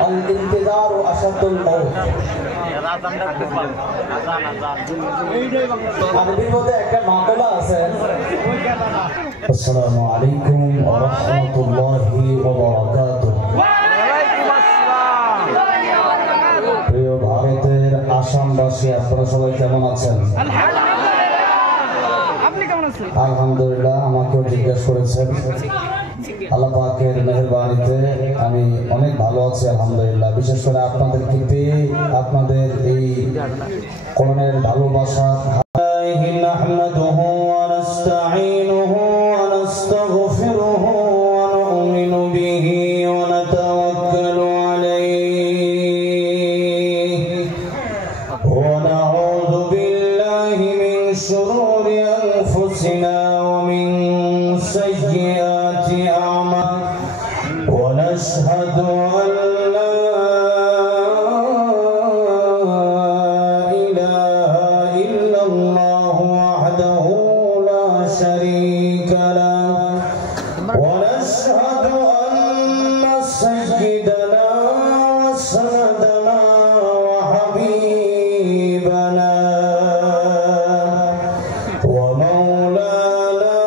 الانتظار أشد الموت আরবির মধ্যে একটা মাকলা আছে আসসালামু আলাইকুম ওয়া রাহমাতুল্লাহি ওয়া বারাকাতুহু ওয়া আলাইকুম আসসালাম প্রিয় ভারতের আসামবাসী আপনারা সবাই কেমন আছেন আলহামদুলিল্লাহ আপনি কেমন আছেন আলহামদুলিল্লাহ আমাকেও জিজ্ঞেস করেছেন আল্লাহ পাকের মেহেরবানিতে আমি অনেক ভালো আছি আলহামদুলিল্লাহ বিশেষ করে আপনাদেরকে পেয়ে আপনাদের এই কোরআনের ভালোবাসা নাহমাদুহু ওয়া নাস্তাঈনুহু ওয়া নাস্তাগফিরুহু ওয়া নু'মিনু বিহি ওয়া নাতাওয়াক্কালু আলাইহি ওয়া নাউযু বিল্লাহি মিন শুরুরি আনফুসিনা ওয়া মিন সাইয়্যাতি ونشهد أن لا إله إلا الله وحده لا شريك له ونشهد أن سيدنا وسندنا وحبيبنا ومولانا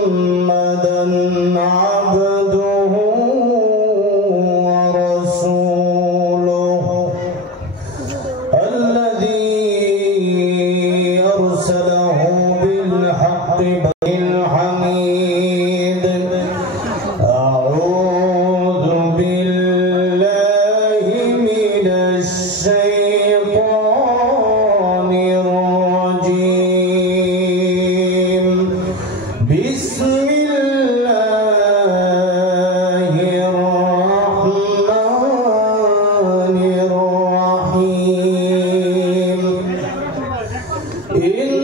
محمدا عبده ورسوله الذي أرسله بالحق الحميد أعوذ بالله من الشيطان الرجيم بسم الله الرحمن الرحيم إن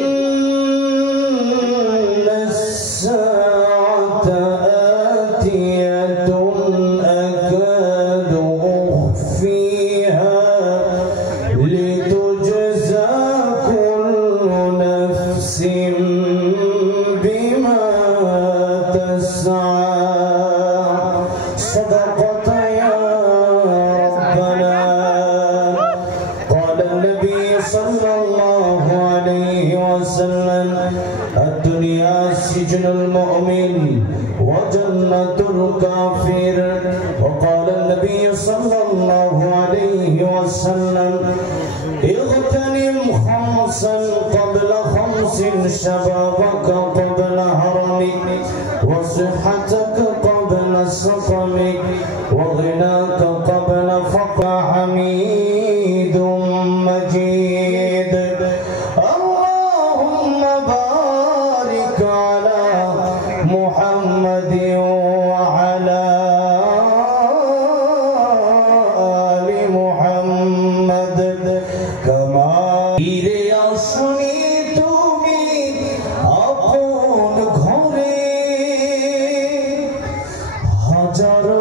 الساعة آتية أكاد أخفيها لتجزى كل نفس بما تسعى صدقت يا ربنا قال النبي صلى الله عليه وسلم الدنيا سجن المؤمن وجنة الكافر وقال النبي صلى الله عليه وسلم اغتنم خمسا قبل خمس شبابك قبل هرمك وصحتك قبل سقمك وغناك قبل فقر حميد مجيد اللهم بارك على محمد وعلى آل محمد كما إلى আসনি তুমি আপন ঘরে হাজারো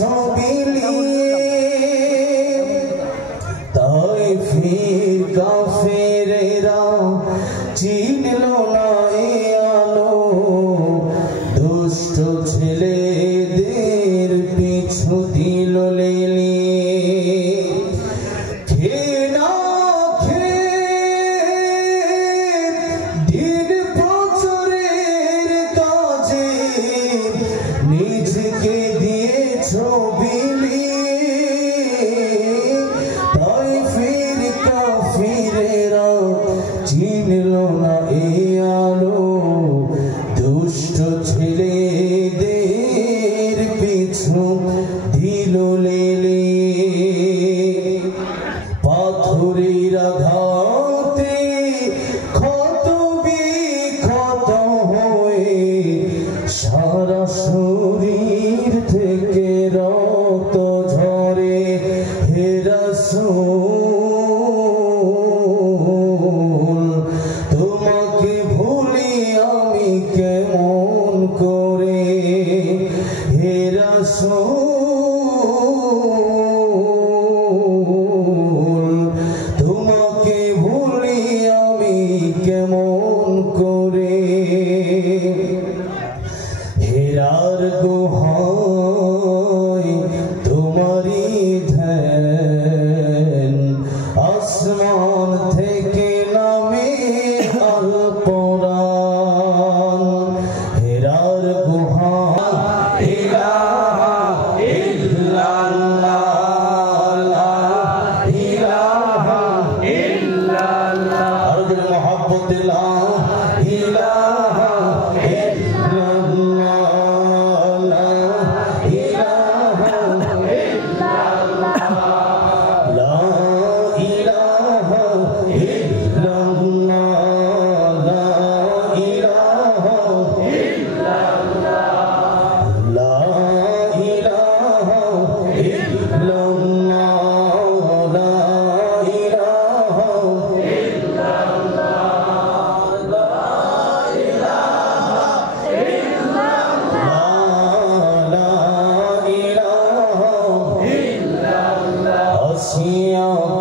ছবি তাইফের কাফেরেরা চিনল না এ আলো দুষ্ট ছেলেদের পিছু দিল লেলি চিনল না এ আলো দুষ্ট ছেলেদের পিছু দিল লেলে পাথরের আঘাতে ক্ষত বিক্ষত হয়ে সারা শরীর থেকে রক্ত ঝরে হে রাসূল তোমাকে ভুলি আমি কেমন করে হে রাসূল তোমাকে ভুলি আমি কেমন করে হেরার গুহায় তোমারি ধ্যান আসমান থেকে নামে আল কোরআন হেরার গুহায় ইলাহা ইল্লাল্লাহ লা ইলাহা ইল্লাল্লাহ আরবি মোহাব্বত লা ইলাহা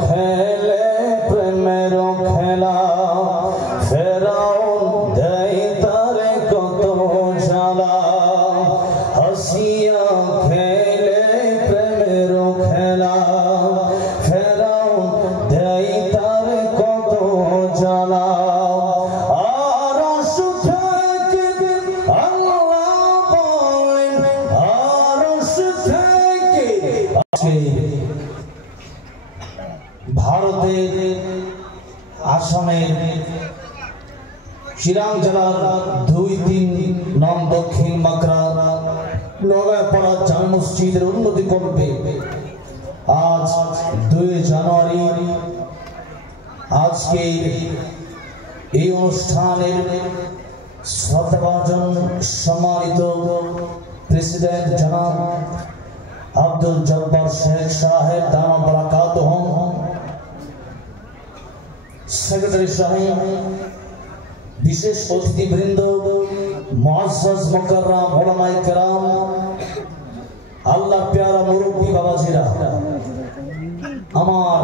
খেলে প্রেমের খেলা ফেরাউন দেয় তারে কত জ্বালা হাসিয়া খেলে প্রেমের খেলা ফেরাউন দেয় তারে কত জ্বালা আর সুখে আল্লাহ বলেন আর সুখে ভারতের আসামের চিরাং জেলার 2-3 নং দক্ষিণ মাকড়া নগাপাড়া জামে মসজিদের উন্নতি করবে আজ 2 জানুয়ারি আজকে এই অনুষ্ঠানের শ্রদ্ধাভাজন সম্মানিত প্রেসিডেন্ট জনাব আব্দুল জব্বার শেখ সাহেব দামাত বারাকাতুহুম সেক্রেটারি সাহেব বিশেষ অতিথিবৃন্দ মুআজ্জাজ মুকাররম উলামায়ে কেরাম আল্লাহ প্যারা মুরব্বী বাবাজিরা আমার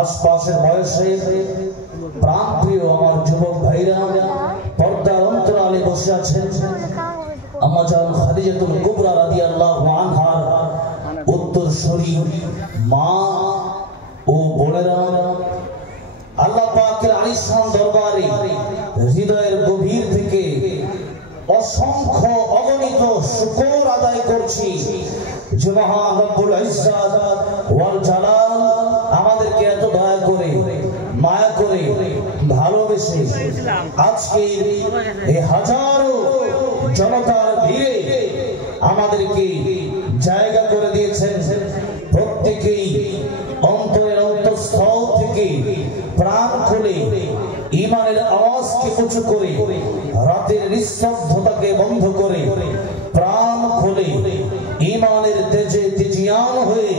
আশপাশের বয়সের প্রাণপ্রিয় আমার যুবক ভাইরা পর্দার অন্তরালে বসে আছেন আম্মা জান খাদিজাতুল কুবরা রাদিয়াল্লাহু আনহার উত্তরসূরি মা ও বোনেরা আল্লাহ পাকের আলিশান দরবারে হৃদয়ের গভীর থেকে অসংখ্য অগণিত শুকর আদায় করছি যে মহান রব্বুল ইজ্জত ওয়াল জালাল আমাদেরকে এত দয়া করে মায়া করে ভালোবেসে আজকে এই হাজারো জনতার ভিড়ে আমাদেরকে জায়গা করে দিয়েছেন প্রত্যেকেই অন্তরের অন্তঃস্থল থেকে প্রাণ খুলে ঈমানের আওয়াজকে উঁচু করে রাতের নিস্তব্ধতাকে বন্ধ করে প্রাণ খুলে ঈমানের তেজে তেজিয়ান হয়ে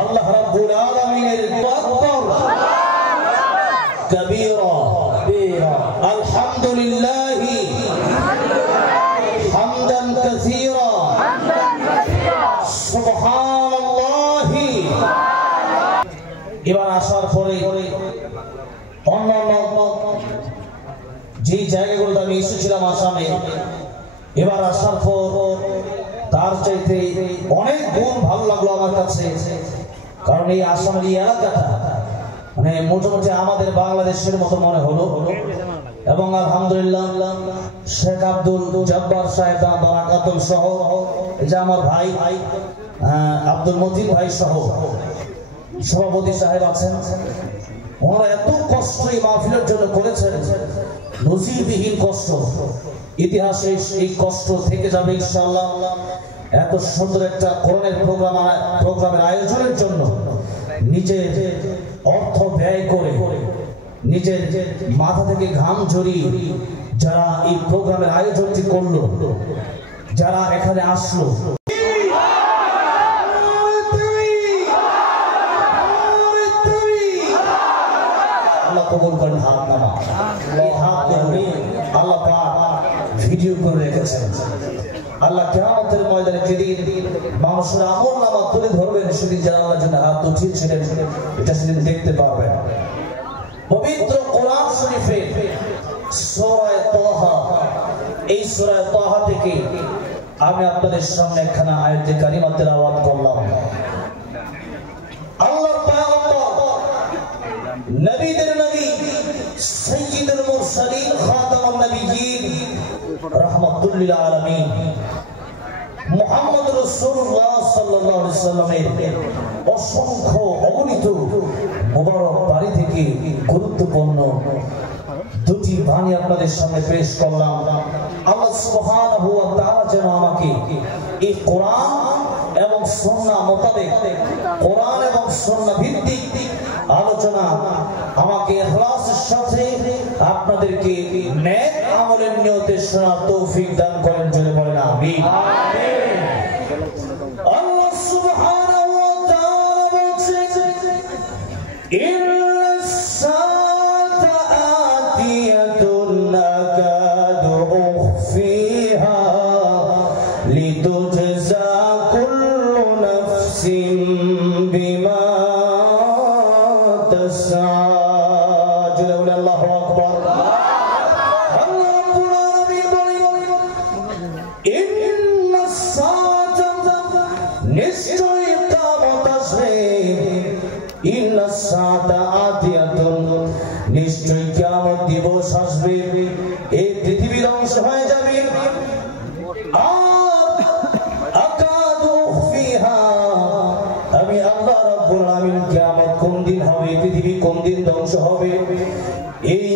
আল্লাহ রাব্বুল আলামিনের আকবার কবীরা আলহামদুলিল্লাহ হামদান কাসীরা এবার আসার পরে অন্যান্য যে জায়গাগুলোতে আমি এসেছিলাম আসামে, এবার আসার পর তার চাইতে অনেক গুণ ভালো লাগলো আমার কাছে। কারণ এই আসামের এই এলাকাটা মানে মোটামুটি আমাদের বাংলাদেশের মতো মনে হলো। এবং আলহামদুলিল্লাহ শেখ আব্দুল জব্বার সাহেব বারাকাতুল সহ, এই যে আমার ভাই আব্দুল মতিন ভাই সহ সভাপতি সাহেব আছেন, ওনারা এত কষ্ট এই মাহফিলের জন্য করেছেন, নজিরবিহীন কষ্ট, ইতিহাসে এই কষ্ট থেকে যাবে ইনশাআল্লাহ। এত সুন্দর একটা কোরআনের প্রোগ্রামের আয়োজনের জন্য নিজের অর্থ ব্যয় করে, নিজের মাথা থেকে ঘাম ঝরিয়ে যারা এই প্রোগ্রামের আয়োজনটি করলো, যারা এখানে আসলো, আল্লাহ কবুল করেন। হাত নামা, এই হাত ধরে আল্লাহ পাক ভিডিও করে রেখেছেন। আল্লাহ কিয়ামতের ময়দানে যেদিন মানুষের আমল নামা তুলে ধরবেন, সেদিন যারা আল্লাহর জন্য হাত উঠিয়েছিলেন এটা সেদিন দেখতে পারবেন। পবিত্র কোরআন শরীফের সূরা তাহা, এই সূরা তাহা থেকে আমি আপনাদের সামনে একখানা আয়াতে কারিমা তেলাওয়াত করলাম। আল্লাহ পয়গম্বর, নবীদের নবী, সাইয়্যিদুল মুরসালিন, খাতামুন নবিয়্যিন, রাহমাতুল লিল আলামিন মুহাম্মদ রাসূলুল্লাহ সাল্লাল্লাহু আলাইহি ওয়াসাল্লামের অসংখ্য অগণিত মুবারক বাণী থেকে গুরুত্বপূর্ণ দুটি বাণী আপনাদের সামনে পেশ করলাম। আল্লাহ সুবহানাহু ওয়া তাআলা যেন আমাকে এই কোরআন এবং সুন্নাহ মোতাবেক, কোরআন এবং সুন্নাহ ভিত্তিক আলোচনা আমাকে ইখলাসের সাথে আপনাদেরকে নেক আমলের নিয়তে শোনার তৌফিক দান করেন, জোরে বলেন আমিন। আল্লাহ সুবহানাহু ওয়া তাআলা বলছেন, ইন্নাস সাআতা আতিয়াতুন আকাদু উখফিহা লিতুজজা কুল্লু নাফসিন বিমা তাসআ। জোরে বলেন আল্লাহু আকবার। আল্লাহ রাব্বুল আলামিন বলেন, ইন্নাস সাআতা, নিশ্চয় কিয়ামত আসবে, ইন্নাস সাআতা আতিয়াতুন, নিশ্চয় কিয়ামত দিবস আসবে, এই পৃথিবী ধ্বংস হয়ে যাবে, আর আকাদু উখফিহা, আমি আল্লাহ রাব্বুল আলামিন কিয়ামত কোন দিন হবে, পৃথিবী কোন দিন ধ্বংস হবে, এই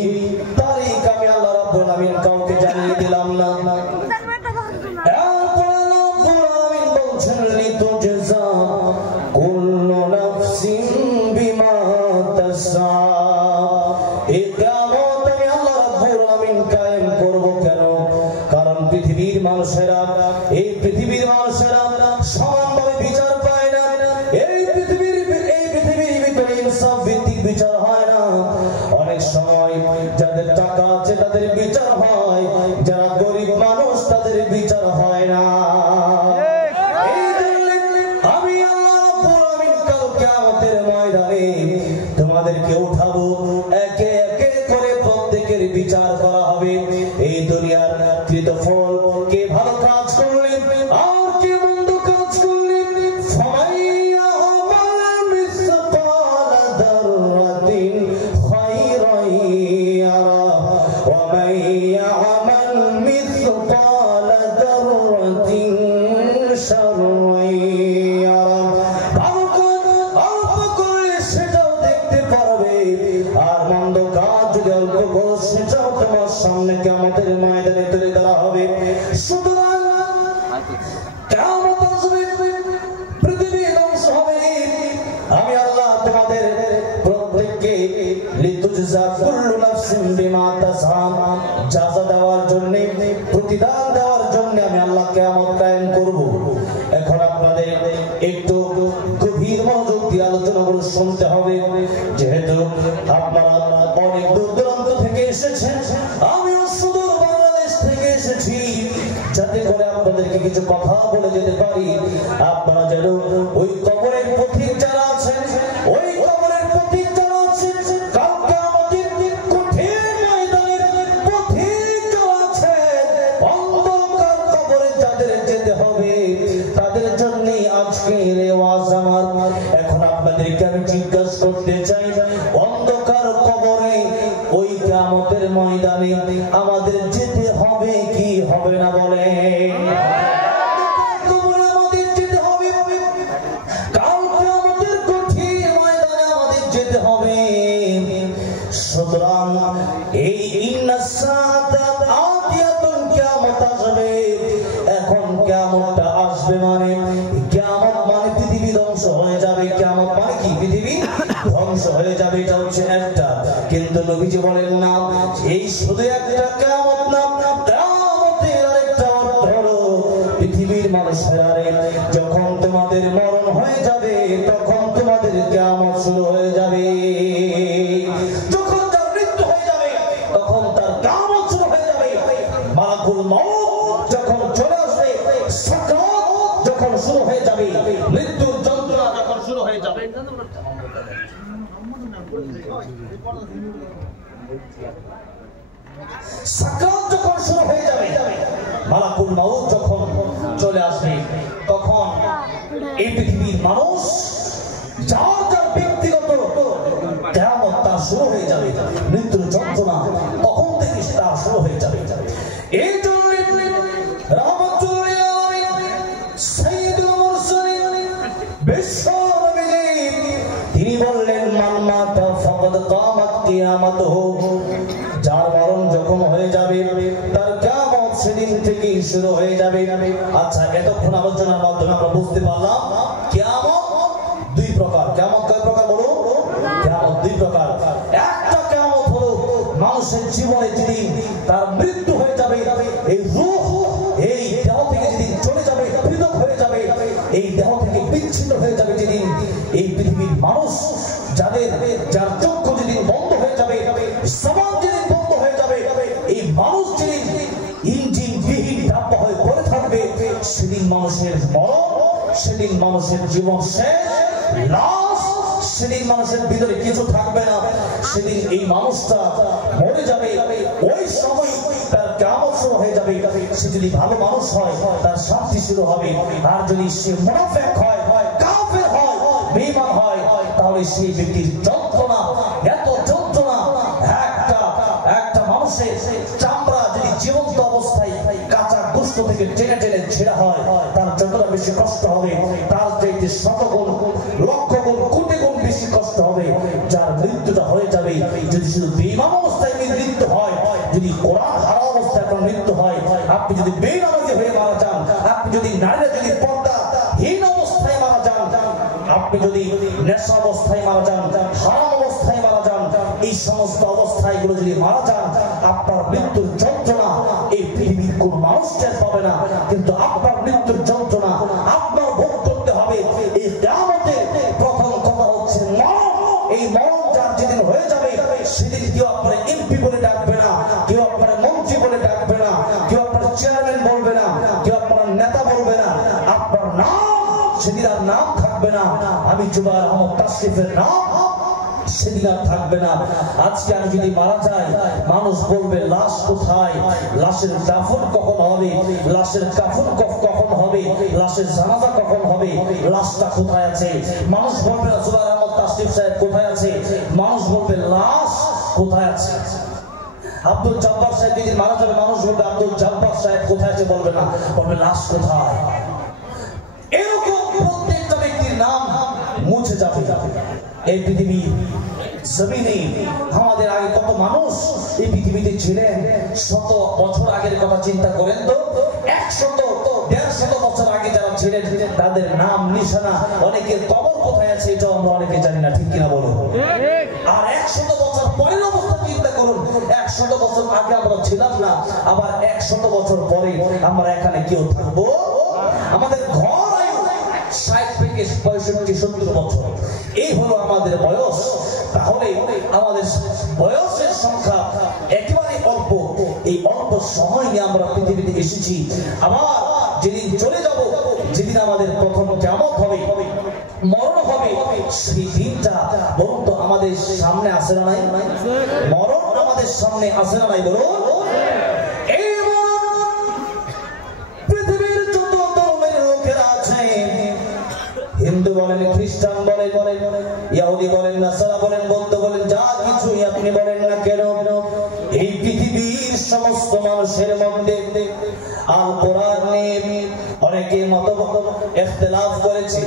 তারিখ আমি আল্লাহ রাব্বুল আলামিন কাউকে জানিয়ে দিলাম না। মানুষেরা, এই পৃথিবীর মানুষেরা সমানভাবে বিচার পায় না, এই পৃথিবীর ভিতরে ইনসাফ ভিত্তিক বিচার হয় না। অনেক সময় যাদের টাকা আছে তাদের বিচার হয়, যারা গরিব মানুষ তাদের বিচার হয় না। আমি আল্লাহ রাব্বুল আলামিন কাল কিয়ামতের ময়দানে তোমাদেরকে উঠাবো, একে একে করে প্রত্যেকের বিচার করা হবে। এই দুনিয়ার কৃত ফল, কে ভালো কাজ করলেন আর কে মন্দ কাজ করলেন, ফামাইয়া আমাল মিসকালা দাররাতিন খায়রান ইয়ারা ওয়া মাইয়া আমাল মিসকালা দাররাতিন শাররান ইয়ারা। অল্প করলে সেটাও দেখতে পারবে, আর মন্দ কাজ যদি অল্প করো সেটাও তোমার সামনে কিয়ামতের ময়দানে তুলে ধরা হবে। সুতরাং কিয়ামত আসবে, পৃথিবী ধ্বংস হবে, আমি আল্লাহ তোমাদের প্রত্যেককে লিতুজজা কুল্লু নাফসিন বিমা তাসআ, জাযা দেওয়ার জন্য, প্রতিদান দেওয়ার জন্য আমি আল্লাহ কিয়ামত কায়েম করব। এখন আপনাদের একটু গভীর মনোযোগ দিয়ে আলোচনাগুলো শুনতে হবে, যেহেতু আপনারা অনেক দূর দূরান্ত থেকে এসেছেন, আমিও সুদূর বাংলাদেশ থেকে এসেছি, যাতে করে আপনাদেরকে কিছু কথা বলে যেতে পারি। আপনারা যেন ওই কবরের পথিক যারা আছেন, ওই কবরের হবে, তাদের জন্য আজকের ওয়াজ আমার। এখন আপনাদেরকে আমি জিজ্ঞাসা করতে চাই, অন্ধকার কবরে ওই কিয়ামতের ময়দানে আমাদের যেতে হবে কি হবে না বলেন? সুতরাং এই কিয়ামত আসবে। এখন কিয়ামতটা আসবে মানে কিয়ামত মানে পৃথিবী ধ্বংস হয়ে যাবে। কিয়ামত মানে কি? পৃথিবী ধ্বংস হয়ে যাবে, এটা হচ্ছে একটা। কিন্তু নবীজি বলেন না, এই শুধু একটা কিয়ামত না, কিয়ামতের আরেকটা অর্থ হলো পৃথিবীর মানুষেরা যখন তোমাদের মরণ হয়ে যাবে তখন তোমাদের কিয়ামত শুরু হয়ে যাবে। মালাকুল মউত যখন চলে আসবে, সাকরাত যখন শুরু হয়ে যাবে, মৃত্যুর যন্ত্রণা যখন শুরু হয়ে যাবে, সাকরাত যখন শুরু হয়ে যাবে, মালাকুল মউত যখন চলে আসবে, তখন এই পৃথিবীর মানুষ যার যার ব্যক্তিগত কিয়ামত তার শুরু হয়ে যাবে, মৃত্যুর যন্ত্রণা তখন থেকে তার শুরু হয়ে যাবে। এই জন্য রাহমাতুল লিল আলামিন সাইয়্যিদুল মুরসালিন বিশ্ব নবী তিনি বললেন, মান মাতা ফাকাদ কামাত কিয়ামাতুহু, যার মরণ যখন হয়ে যাবে তার কিয়ামত সেদিন থেকেই শুরু হয়ে যাবে। আচ্ছা, এতক্ষণ আলোচনার মাধ্যমে আমরা বুঝতে পারলাম কিয়ামত দুই প্রকার। কিয়ামত কয় প্রকার বলো? কিয়ামত দুই প্রকার। একটা কিয়ামত হলো মানুষের জীবনে যেদিন তার মৃত্যু হয়ে যাবে, এই রূহ এই দেহ থেকে যেদিন চলে যাবে, পৃথক হয়ে যাবে, এই দেহ থেকে বিচ্ছিন্ন হয়ে যাবে যেদিন, এই পৃথিবীর মানুষ যার চক্ষু যেদিন বন্ধ হয়ে যাবে, জবান যেদিন বন্ধ হয়ে যাবে, এই মানুষ যেদিন ইঞ্জিন বিহীন ডাব্বা হয়ে পড়ে থাকবে, সেদিন মানুষের মরণ, সেদিন মানুষের জীবন শেষ, লাশ, সেদিন মানুষের ভিতরে কিছু থাকবে না, সেদিন এই মানুষটা মরে যাবে। ওই সময় তার কিয়ামত শুরু হয়ে যাবে। সে যদি ভালো মানুষ হয় তার শান্তি শুরু হবে, আর যদি সে মুনাফিক হয়, কাফের হয়, বেঈমান হয়, তাহলে সেই ব্যক্তির যন্ত্রণা, এত যন্ত্রণা, একটা মানুষের চামড়া যদি জীবন্ত অবস্থায় কাঁচা গোশত থেকে টেনে টেনে ছেঁড়া হয়, তার যতটা বেশি কষ্ট হবে, তার চাইতে শতগুণ, লক্ষ গুণ, কোটি গুণ বেশি কষ্ট হবে যার মৃত্যুটা হয়ে যাবে। যদি শুধু বেঈমান অবস্থায় মৃত্যু হয়, যদি কোরআন হারা অবস্থায় আপনার মৃত্যু হয়, আপনি যদি বেনামাজি হয়ে মারা যান, আপনি যদি নারীরা যদি পর্দাহীন অবস্থায় মারা যান, আপনি যদি নেশা অবস্থায় মারা যান, হারাম অবস্থায় মারা যান, এই সমস্ত অবস্থায় গুলো যদি মারা যান, আপনার মৃত্যুর যন্ত্রণা এই পৃথিবীর কোন মানুষ টের পাবে না। কিন্তু আপনার মৃত্যুর যন্ত্রণা আপনার ভোগ করতে হবে। এই কিয়ামতের প্রথম কথা হচ্ছে মরণ। এই মরণ যার যেদিন হয়ে যাবে, সেদিন কেউ আপনার এমপি বলে ডাকবে না, কেউ আপনার মন্ত্রী বলে ডাকবে না, কেউ আপনার চেয়ারম্যান বলবে না, কেউ আপনার নেতা বলবে না, আপনার নাম সেদিন আর নাম থাকবে না। আমি জুবায়ের আহমদ তাশরিফের নাম সেদিন আর থাকবে না। আজকে আমি যদি মারা যাই, মানুষ বলবে লাশ কোথায়, লাশের দাফন কখন হবে, লাশের কাফন কখন হবে, লাশের জানাজা কখন হবে, লাশটা কোথায় আছে। মানুষ বলবে জুবায়ের আহমদ তাশরিফ সাহেব কোথায় আছে, মানুষ বলবে লাশ কোথায় আছে। আব্দুল জব্বার সাহেব যেদিন মারা যাবে, মানুষ বলবে আব্দুল জব্বার সাহেব কোথায় আছে, বলবে না, বলবে লাশ কোথায়। এরকম প্রত্যেকটা ব্যক্তির নাম মুছে যাবে। এই পৃথিবী জমিনে আমাদের আগে কত মানুষ এই পৃথিবীতে ছিলেন, শত বছর আগের কথা চিন্তা করেন তো, 100-150 বছর আগে যারা ছিলেন তাদের নাম নিশানা, অনেকের কবর কোথায় আছে এটাও আমরা অনেকে জানি না, ঠিক কিনা বলুন। আর 100 বছর পরের অবস্থা চিন্তা করুন, 100 বছর আগে আমরা ছিলাম না, আবার 100 বছর পরে আমরা এখানে কেউ থাকবো? আমাদের ঘর 60 থেকে 65-70 বছর, এই হলো আমাদের বয়স। তাহলে আমাদের বয়সের সংখ্যা একেবারে অল্প। এই অল্প সময় নিয়ে আমরা পৃথিবীতে এসেছি। আবার যেদিন চলে যাব, যেদিন আমাদের প্রথম কিয়ামত হবে, মরণ হবে, সেই দিনটা বলুন তো আমাদের সামনে আসে না নাই? মরণ আমাদের সামনে আসে না নাই বলুন? এই পৃথিবীর যত কোরআন নিয়ে অনেকে মতভেদ ইখতিলাফ করেছে,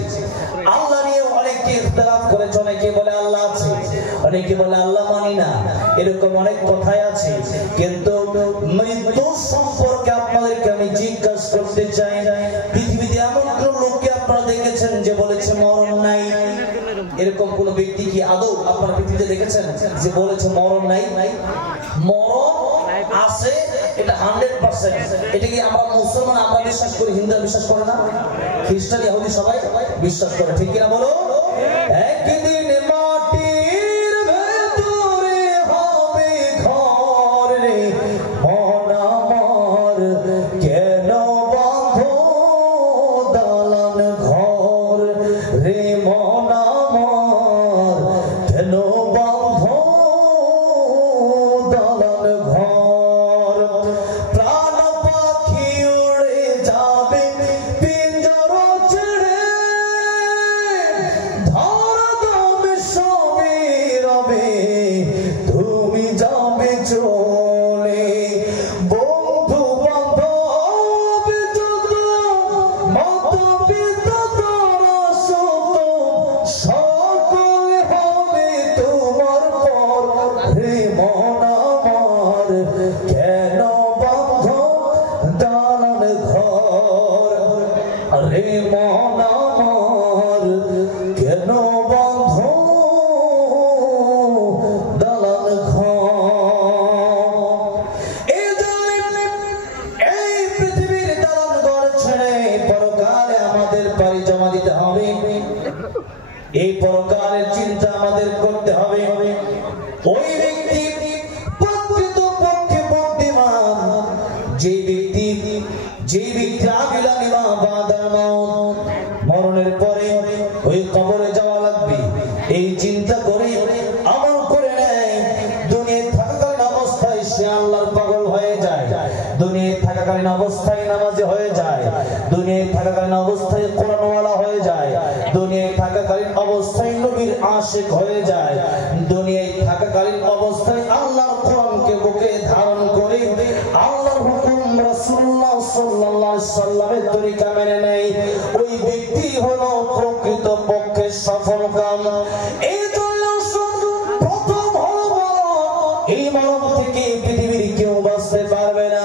আল্লাহ নিয়ে অনেকে ইখতিলাফ করেছে। অনেকে বলে আল্লাহ আছে, অনেকে বলে আল্লাহ মানি না, এরকম অনেক কথাই আছে। কিন্তু মৃত্যু সম্পর্কে আপনাদেরকে আমি জিজ্ঞাসা করতে চাই, পৃথিবীতে এমন কোন লোককে আপনারা দেখেছেন যে বলেছে মরণ নাই? এরকম কোন ব্যক্তি কি আদৌ আপনারা পৃথিবীতে দেখেছেন যে বলেছে মরণ নাই? মরণ আছে, এটা 100%। এটা কি আমরা মুসলমান আমরা বিশ্বাস করি, হিন্দুরা বিশ্বাস করে না, খ্রিস্টান ইহুদি সবাই বিশ্বাস করে, ঠিক কিনা বলো? একদিন মাটির ভেতরে হবে ঘর রে মন আমার, কেন বাঁধো দালান ঘর রে মন আমার, কেন বাঁধো দালান ঘর। প্রাণ পাখি উড়ে যাবে পিঞ্জর ছেড়ে, ধর দম সবে রবে তুমি যাবে চলে। বন্ধু বান্ধব যত মত পিতা তারা শত, সকল হবে তোমার পর রে মন আমার, কেন বাঁধ দালান ঘর রে মন আমার, কেন বাঁধ দালান ঘর। এই পৃথিবীর দালান ঘর ছেড়ে পরকালে আমাদের পাড়ি জমা দিতে হবে। এই পরকালের চিন্তা আমাদের করতে হবে। ওই ব্যক্তি প্রকৃতপক্ষে বুদ্ধিমান, যে ব্যক্তি আবিলা লিমা বাদাল মাউত, মরণের পরে ওই কবরে যাওয়া লাগবে, এই চিন্তা করে আমল করে নেয়। দুনিয়ায় থাকাকালীন অবস্থায় সে আল্লাহর পাগল হয়ে যায়, দুনিয়ায় থাকাকালীন অবস্থায় নামাজি হয়ে যায়, দুনিয়ায় থাকাকালীন অবস্থায় কোরআনওয়ালা হয়ে যায়, দুনিয়ায় থাকাকালীন অবস্থায় নবীর আশিক হয়ে যায়, দুনিয়ায় থাকাকালীন অবস্থায় আল্লাহর কোরআনকে বুকে ধারণ করে আল্লাহর হুকুম রাসূলুল্লাহ সাল্লাল্লাহু আলাইহি সাল্লামের তরিকা মেনে নেয়। ওই ব্যক্তি হলো প্রকৃতপক্ষে সফলকাম। এই জন্য প্রথম হলো মরণ। এই মরণ থেকে পৃথিবীর কেউ বাঁচতে পারবে না।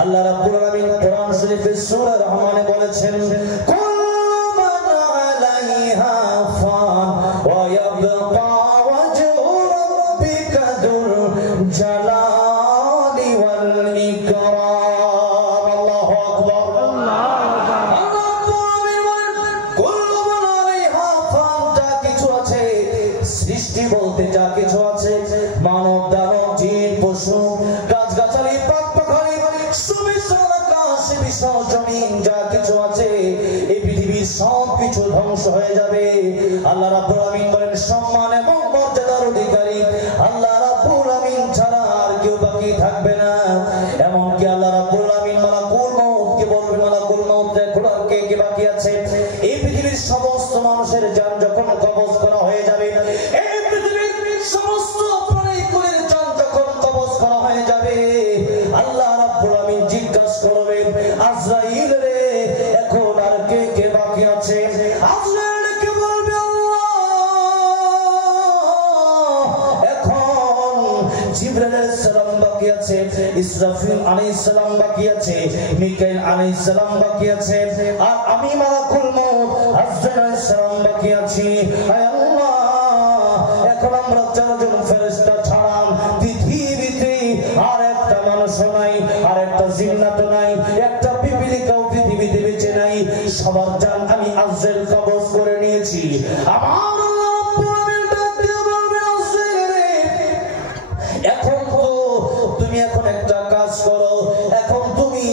আল্লাহ রাব্বুল আলামিন কোরআন শরীফে সূরা রহমানে বলেছেন, সৃষ্টি বলতে যা কিছু আছে, মানব দানব জিন পশু গাছগাছালি পাক পাখালি সুবিশাল আকাশ বিশাল জমিন যা কিছু আছে, এই পৃথিবীর সব কিছু ধ্বংস হয়ে যাবে। আল্লাহ রাব্বুল আমিন বলেন, সম্মান এবং মর্যাদার অধিকারী আল্লাহ রাব্বুল আমিন ছাড়া আর কেউ বাকি থাকবে না। এমনকি আল্লাহ রাব্বুল আমিন মালাকুল মউতকে বলবেন, মালাকুল মউত দেখো কে কে বাকি আছে। এই পৃথিবীর সমস্ত মানুষের জান যখন কবজ করা হয়ে যাবে, এই পৃথিবীর সমস্ত প্রাণীকুলের জান যখন কবজ করা হয়ে যাবে, আল্লাহ রাব্বুল আমিন জিজ্ঞাসা করবেন, আজরাইল রে এখন আর কে কে বাকি আছে? আজরাইল কে বলবে, আল্লাহ এখন জিবরাইল আলাইহিস সালাম বাকি আছে, ইসরাফিল আলাইহিস সালাম বাকি আছে, মিকাইল আলাইহিস সালাম বাকি আছে, আর আমি মালাকুল মউত আজরাইল আলাইহিস সালাম বাকি আছি। আয় আল্লাহ, এখন আমরা চারজন ফেরেশতা ছাড়া পৃথিবীতে আর একটা মানুষ নাই, আর একটা জিন্নাত নাই, একটা পিপিলিকাও পৃথিবীতে বেঁচে নাই। সবার জান আমি আজরাইল কবজ করে নিয়েছি। আমার আল্লাহ রাব্বুল আমিন ডাক দিয়ে বলবেন, আজরাইল রে এখন তো তুমি এখন একটা কাজ করো, এখন তুমি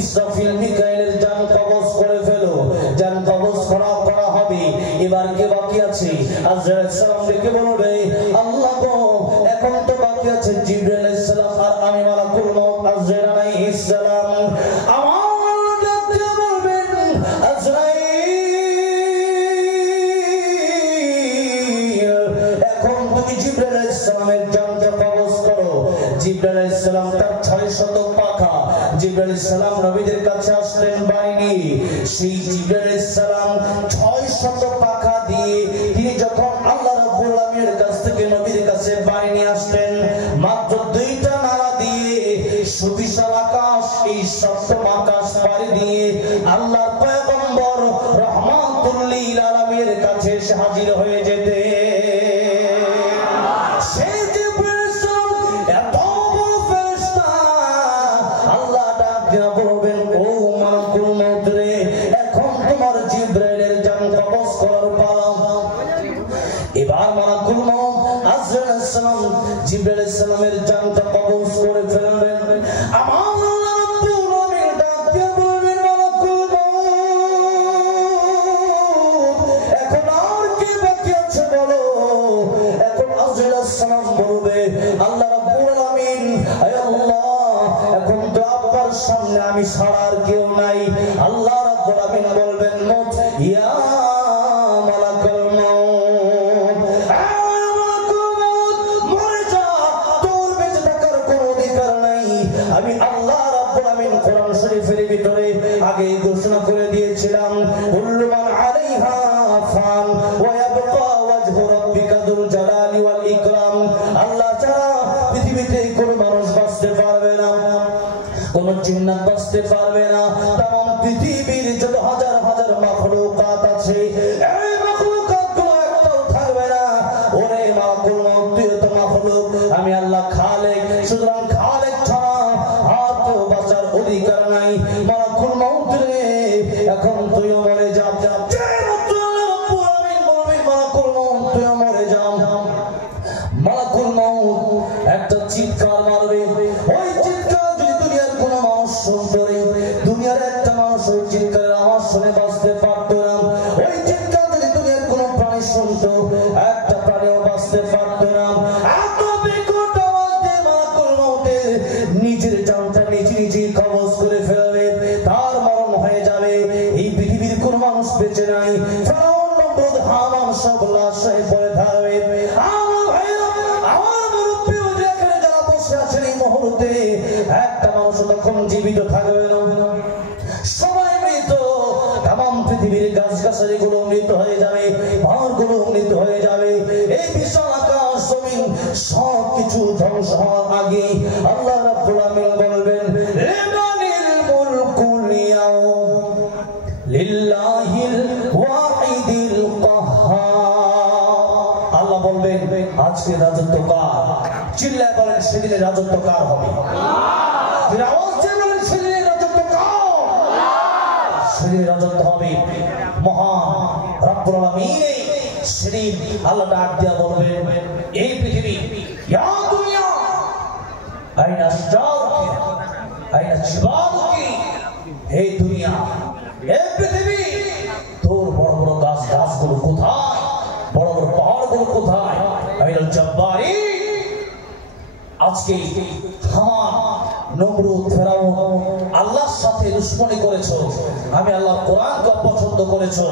ইসরাফিল মিকাইলের জান কবজ করে ফেলো। জান কবজ করা হবে। এবার কে বাকি আছে? আজরাইল আলাইহিস সালাম ডেকে বলবে, আল্লাহ গো এখন তো বাকি আছে জিবরাইল আলাইহিস সালাম আর আমি মালাকুল মউত আজরাইল আলাইহিস সালাম। আমার আল্লাহ ডাক দিয়ে বলবেন, আজরাইল এখন তুমি জিবরাইল আলাইহিস সালামের জানকে কবজ করো। জিবরাইল আলাইহিস সালাম তার 600 পাখা যে জিবরাইল আলাইহিস সালাম নবীদের কাছে আসলেন বাহিনী। সেই জিবরাইল আলাইহিস সালাম 600 পাখা দিয়ে তিনি যখন আল্লাহ রাব্বুল আলামিনের কাছ থেকে নবীর কাছে বাহিনী আসলেন, মাত্র 2টা নালা দিয়ে সুবিশাল আকাশ, এই সপ্তম আকাশ পাড়ি দিয়ে আল্লাহর পয়গম্বর রাহমাতুল লিল আলামিনের কাছে এসে হাজির হয়ে যেতে। সেই জিবরাইল এত বড় ফেরেশতা, আল্লাহ ডাক দিয়া বলবেন, ও মালাকুল মউত রে, এখন তোমার জিবরাইলের জান কবজ করার পালা। এবার মালাকুল মউত আজরাইল আলাইহিস সালাম জিবরাইল আলাইহিস সালামের জানটা কবজ করে ফেলবেন। আমার আল্লাহ রাব্বুল আলামিন ডাক দিয়া বলবেন, মালাকুল মউত এখন আর কি বাকি আছে বলো। এখন আজরাইল আলাইহিস সালাম বলবে, আল্লাহ রাব্বুল আলামিন, আয় আল্লাহ, এখন তো আপনার সামনে আমি ছাড়া আর কেউ নাই। আল্লাহ রাব্বুল আলামিন বলবেন, মউত ইয়া মালাকুল মউত, আমি আল্লাহ রাব্বুল আমিন কোরআন শরীফের ভিতরে আগে ঘোষণা করে দিয়েছিলাম, কুল্লু মান আলাইহা ফান ওয়া ইয়াবকা ওয়াজহু রাব্বিকা যুল জালালি ওয়াল ইকরাম। আল্লাহ ছাড়া পৃথিবীতে কোনো মানুষ বাঁচতে পারবে না, কোন জিন্নাত বাঁচতে পারবে না। तमाम পৃথিবীর যত হাজার হাজার মাখলুকাত আছে, এই মাখলুকাতগুলো একটাও থাকবে না। ওরে মাকুল মউত, তুই তো মাখলুক, আমি আল্লাহ খালেক, সুতরাং খালেক ছাড়া আর কেউ বাঁচার অধিকার নাই। মাকুল মউত রে, এখন তুইও মরে যা। মালাকুল মউত একটা চিৎকার মারবে, ওই চিৎকার যদি দুনিয়ার কোন মানুষ শুনতো, দুনিয়ার একটা মানুষ ওই চিৎকারের আওয়াজ শুনে বাঁচতে পারত না। ওই চিৎকার যদি দুনিয়ার কোন প্রাণী শুনতো, একটা প্রাণীও বাঁচতে পারত না। এত বিকট আওয়াজ দিয়ে মালাকুল মউতের নিজের জানটা নিজেই কবজ করে ফেলবে, তার মরণ হয়ে যাবে। এই পৃথিবীর কোন মানুষ বেঁচে নাই, ফেরাউন, নমরুদ, হামান সব লাশ হয়ে পড়ে থাকবে। একটা মানুষ তখন জীবিত থাকবে না, সবাই মৃত। तमाम পৃথিবীর গাছগাছালি গুলো মৃত হয়ে যাবে, পাহাড় গুলো মৃত হয়ে যাবে। এই বিশাল আকাশ জমিন সবকিছু ধ্বংস হওয়ার আগে আল্লাহ রাব্বুল আমিন বলবেন, লিমানিল মুলকুল ইয়াউম লিল্লাহিল ওয়াহিদিল কাহ্হার। আল্লাহ বলবেন, আজকে রাজত্ব কার? চিল্লায় বলেন, সেদিনের রাজত্ব কার হবে? সেদিনের রাজত্ব কার? সেদিনের রাজত্ব হবে মহান রব্বুল আলামিনের। সেদিন আল্লাহ ডাক দিয়া বলবেন, এই পৃথিবী, ইয়া দুনিয়া আইনা শারকি আইনা শিবাকি, হে দুনিয়া, হে পৃথিবী, তোর বড় বড় গাছগুলো কোথায়? বড় বড় পাহাড়গুলো কোথায়? আইনাল জব্বারি। আজকে হামান, নমরুদ, ফেরাউন আল্লাহর সাথে দুশমনি করেছো, আমি আল্লাহ কোরআনকে অপছন্দ করেছো,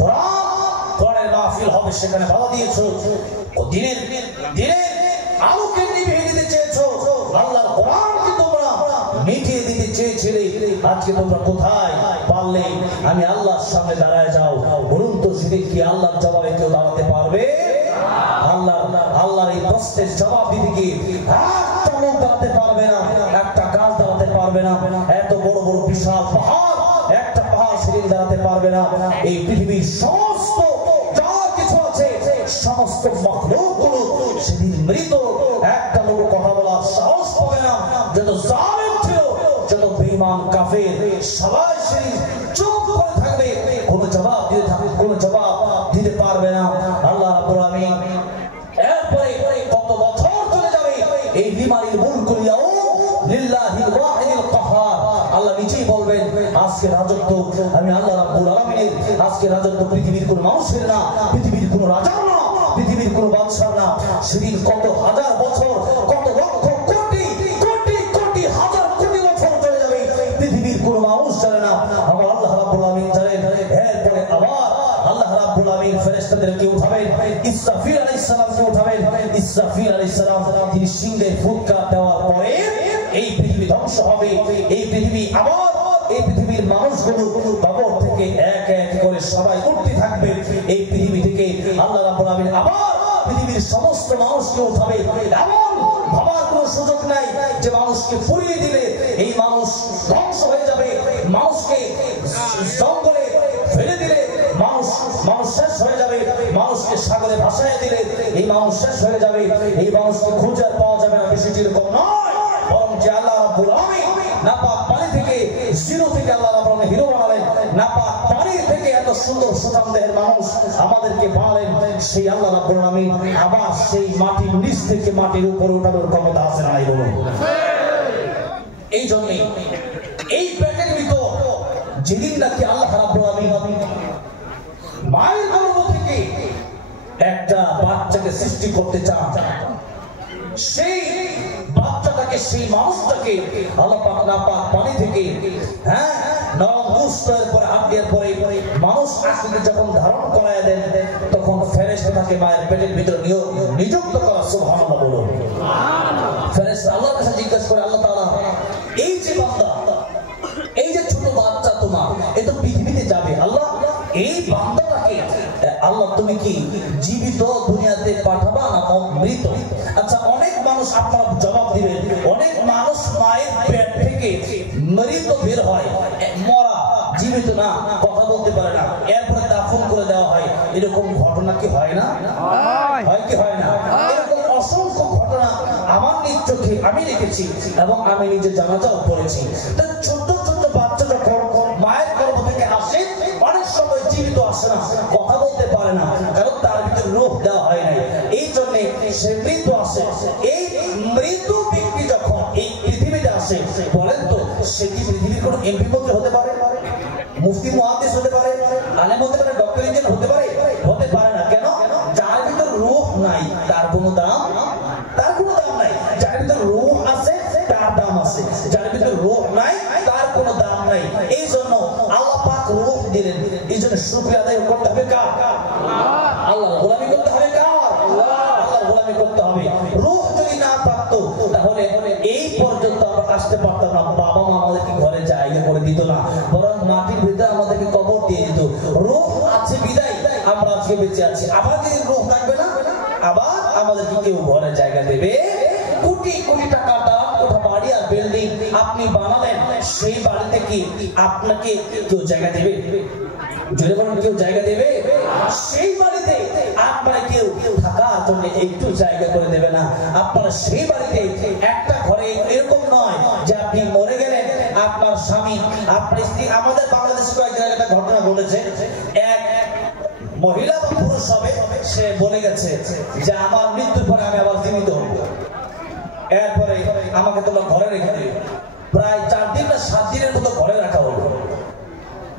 কোরআনের মাহফিল হবে সেখানে বাধা দিয়েছো, দিনের আলোকে নিভিয়ে দিতে চেয়েছো, আল্লাহর কোরআনকে তোমরা মিটিয়ে দিতে চেয়েছিলে। আজকে তোমরা কোথায়? পারলে আমি আল্লাহর সামনে দাঁড়ায় যাও। বলুন তো, সেদিন কি আল্লাহর জবাবে কেউ দাঁড়াতে পারবে? আল্লাহর এই প্রশ্নের জবাব দিতে গিয়ে একটা লোক দাঁড়াতে পারবে না, একটা গাছ দাঁড়াতে পারবে না, এত বড় বড় বিশাল পাহাড়, একটা পাহাড় সেদিন দাঁড়াতে পারবে না। এই পৃথিবীর সমস্ত যা কিছু আছে, সমস্ত মাখলুকগুলো সেদিন মৃত। একটা লোক কথা বলার সাহস পাবে না। যত জালিম ছিল, যত বেঈমান কাফের, সবাই সেদিন চুপ করে থাকবে, কোনো জবাব দিতে পারবে না। আল্লাহ রাব্বুল আমিন এরপরে কত বছর চলে যাবে, এই বিমারির মুলকুল ইয়াউম লিল্লাহিল ওয়াহিদিল কাহ্হার। আল্লাহ নিজেই বলবেন, আজকে রাজত্ব আমি আল্লাহ রাব্বুল আলামিনের। আজকে রাজত্ব পৃথিবীর কোন মানুষের না, পৃথিবীর কোন রাজার না, পৃথিবীর কোন বাদশার না। সেদিন কত হাজার বছর, কত লক্ষ কোটি কোটি কোটি হাজার কোটি বছর চলে যাবে, পৃথিবীর কোন মানুষ জানে না, আমার আল্লাহ রাব্বুল আলামিন জানেন। এরপরে আবার আল্লাহ রাব্বুল আলামিন ফেরেশতাদেরকে উঠাবেন, ইসরাফিল আলাইহিস সালামকে উঠাবেন। ইসরাফিল আলাইহিস সালাম তিনি সিংহের ফুৎকার দেওয়ার পরে এই পৃথিবী ধ্বংস হবে। এই পৃথিবী আবার এই পৃথিবীর মানুষগুলো কবর থেকে এক এক করে সবাই উঠতে থাকবে। এই পৃথিবী থেকে আল্লাহ রাব্বুল আলামিন আবার পৃথিবীর সমস্ত মানুষকে উঠাবে। এমন ভাবার কোনো সুযোগ নাই যে মানুষকে পুড়িয়ে দিলে এই মানুষ ধ্বংস হয়ে যাবে, মানুষকে জঙ্গলে ফেলে দিলে মানুষ শেষ হয়ে যাবে, মানুষকে সাগরে ভাসায় দিলে এই মানুষ শেষ হয়ে যাবে, এই মানুষকে খুঁজে আর পাওয়া যাবে না। বিষয়টি এরকম নয়, বরং যে আল্লাহ রাব্বুল আলামিন নাপাক পানি থেকে জিরো থেকে আল্লাহ রাব্বুল আলামিন হিরো বানালেন, নাপাক পানি থেকে এত সুন্দর সুঠাম দেহের মানুষ আমাদেরকে বানালেন, সেই আল্লাহ রাব্বুল আলামিন আবার সেই মাটির নিচ থেকে মাটির উপরে ওঠানোর ক্ষমতা আছে না নাই বলুন? এই জন্যই এই পেটের ভিতর যেদিন নাকি আল্লাহ রাব্বুল আলামিন মায়ের গর্ভ থেকে একটা বাচ্চাকে সৃষ্টি করতে চান, সেই বাচ্চাটাকে সেই মানুষটাকে আল্লাহ পাক নাপাক পানি থেকে নরম গোশতের পরে হাড়ের পরে মানুষ আকৃতি যখন ধারণ করায় দেন তখন ফেরেশতাকে মায়ের পেটের ভিতরে নিযুক্ত করা। সুবহানাল্লাহ বলুন। ফেরেশতা আল্লাহর কাছে জিজ্ঞাসা করে, আল্লাহ তাআলা এই যে বান্দা, এই যে ছোট বাচ্চা তোমার, এ তো পৃথিবীতে যাবে, আল্লাহ এই বান্দাটাকে আল্লাহ তুমি কি জীবিত দুনিয়াতে পাঠাবা না মৃত? আচ্ছা, অনেক মানুষ আপনারা জবাব দিবেন, অনেক মানুষ মায়ের পেট থেকে মৃত বের হয়, মরা, জীবিত না, কথা বলতে পারে না, এরপরে দাফন করে দেওয়া হয়। এরকম ঘটনা কি হয় না? হয় কি হয় না? এরকম অসংখ্য ঘটনা আমার নিজ চোখে আমি দেখেছি এবং আমি নিজে জানাজাও পড়েছি। ছোট্ট ছোট্ট বাচ্চা যখন মায়ের গর্ভ থেকে আসে অনেক সময় জীবিত আসে না, কথা বলতে পারে না, কারণ তার ভিতরে রূহ দেওয়া হয় নাই, এই জন্য সে মৃত আসে। এই মৃত ব্যক্তি যখন এই পৃথিবীতে আসে, বলেন তো সে কি পৃথিবীর কোনো এমপি মন্ত্রী হতে পারে, মুফতি মুহাদ্দিস হতে পারে, আলেম হতে পারে, ডক্টর ইঞ্জিনিয়ার হতে পারে? হতে পারে না। কেন? যার ভিতর রূহ নাই তার কোনো দাম নাই। যার ভিতর রূহ আছে তার দাম আছে, যার ভিতর রূহ নাই তার কোনো দাম নাই। এই জন্য আল্লাহ পাক রূহ দিলেন, এই জন্য শুকরিয়া আদায় করতে হবে কার? আল্লাহর গোলামি করতে হবে কার? আল্লাহর গোলামি করতে হবে। রূহ যদি না থাকতো তাহলে এই পর্যন্ত আমরা আসতে পারতাম না, বাবা মা আমাদেরকে ঘরে জায়গা করে দিত না, বরং মাটির ভিতরে আমাদেরকে কবর দিয়ে দিত। রূহ আছে বিদায় আমরা আজকে বেঁচে আছি। আবার যদি রূহ থাকবে না, আবার আমাদেরকে কেউ ঘরে জায়গা দেবে? কোটি কোটি টাকার দাম কোথা বাড়ি আর বিল্ডিং আপনি বানালেন, সেই বাড়িতে কি আপনাকে কেউ জায়গা দেবে? যদি বলেন কেউ জায়গা দেবে? সেই বাড়িতে আপনারা কেউ থাকার জন্য একটু জায়গা করে দেবে না। আপনারা সেই বাড়িতে একটা ঘরে এরকম নয় যে আপনি মরে গেলেন, আপনার স্বামী, আপনার স্ত্রী। আমাদের বাংলাদেশে কয়েক জায়গায় একটা ঘটনা ঘটেছে, এক মহিলা বা পুরুষ হবে, সে বলে গেছে যে আমার মৃত্যুর পরে আমি আবার জীবিত হব, এরপরে আমাকে তোমরা ঘরে রেখে দেবে। প্রায় 4 দিন না 7 দিনের মতো ঘরে রাখা হলো,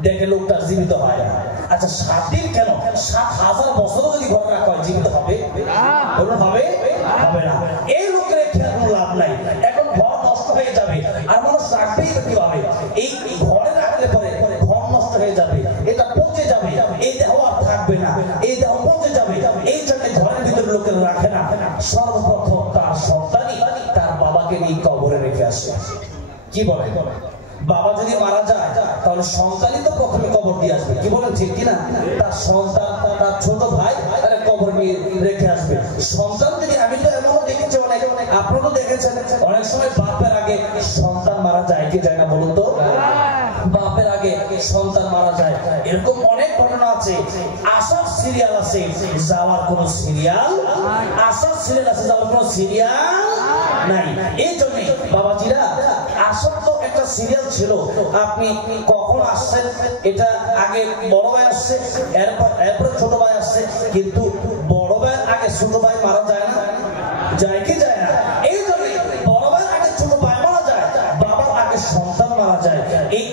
দেখে লোকটা জীবিত হয় না। আচ্ছা 7 দিন কেন? 7,000 বছরও যদি ঘরে রাখা হয় জীবিত হবে? হবে না। এই লোকের খেয়াল কোনো লাভ নাই। এখন ঘর নষ্ট হয়ে যাবে আর মানুষ রাখবেই তো কিভাবে? এই ঘরে রাখলে পরে ঘর নষ্ট হয়ে যাবে, এটা পচে যাবে, এই দেহ আর থাকবে না, এই দেহ পচে যাবে। এই জন্য ঘরের ভিতরে লোকের রাখে না। সর্বপ্রথম তার সন্তানই তার বাবাকে নিয়ে কবরে রেখে আসে। কি বলে? বাবা যদি মারা যায় তাহলে সন্তানই তো প্রথমে কবর দিয়ে আসবে। কি বলেন ঠিক কিনা? তার সন্তান, তার ছোট ভাই তারা কবর নিয়ে রেখে আসবে। সন্তান যদি, আমি তো এমনও দেখেছি, অনেক আপনারাও দেখেছেন, অনেক সময় বাপের আগে সন্তান মারা যায়, কি যায় না বলুন তো? বাপের আগে সন্তান মারা যায়, এরকম অনেক ঘটনা আছে। আসার সিরিয়াল আছে, যাওয়ার কোন সিরিয়াল, আসার সিরিয়াল আছে, যাওয়ার কোন সিরিয়াল নাই। এই জন্য বাবাজিরা, আসার তো একটা সিরিয়াল ছিল, আপনি কখন আসছেন এটা আগে বড় ভাই আসছে, এরপর ছোট ভাই আসছে, কিন্তু বড় ভাইয়ের আগে ছোট ভাই মারা যায় না? যায় কি যায় না? এই জন্য বড় ভাইয়ের আগে ছোট ভাই মারা যায়, বাবার আগে সন্তান মারা যায়।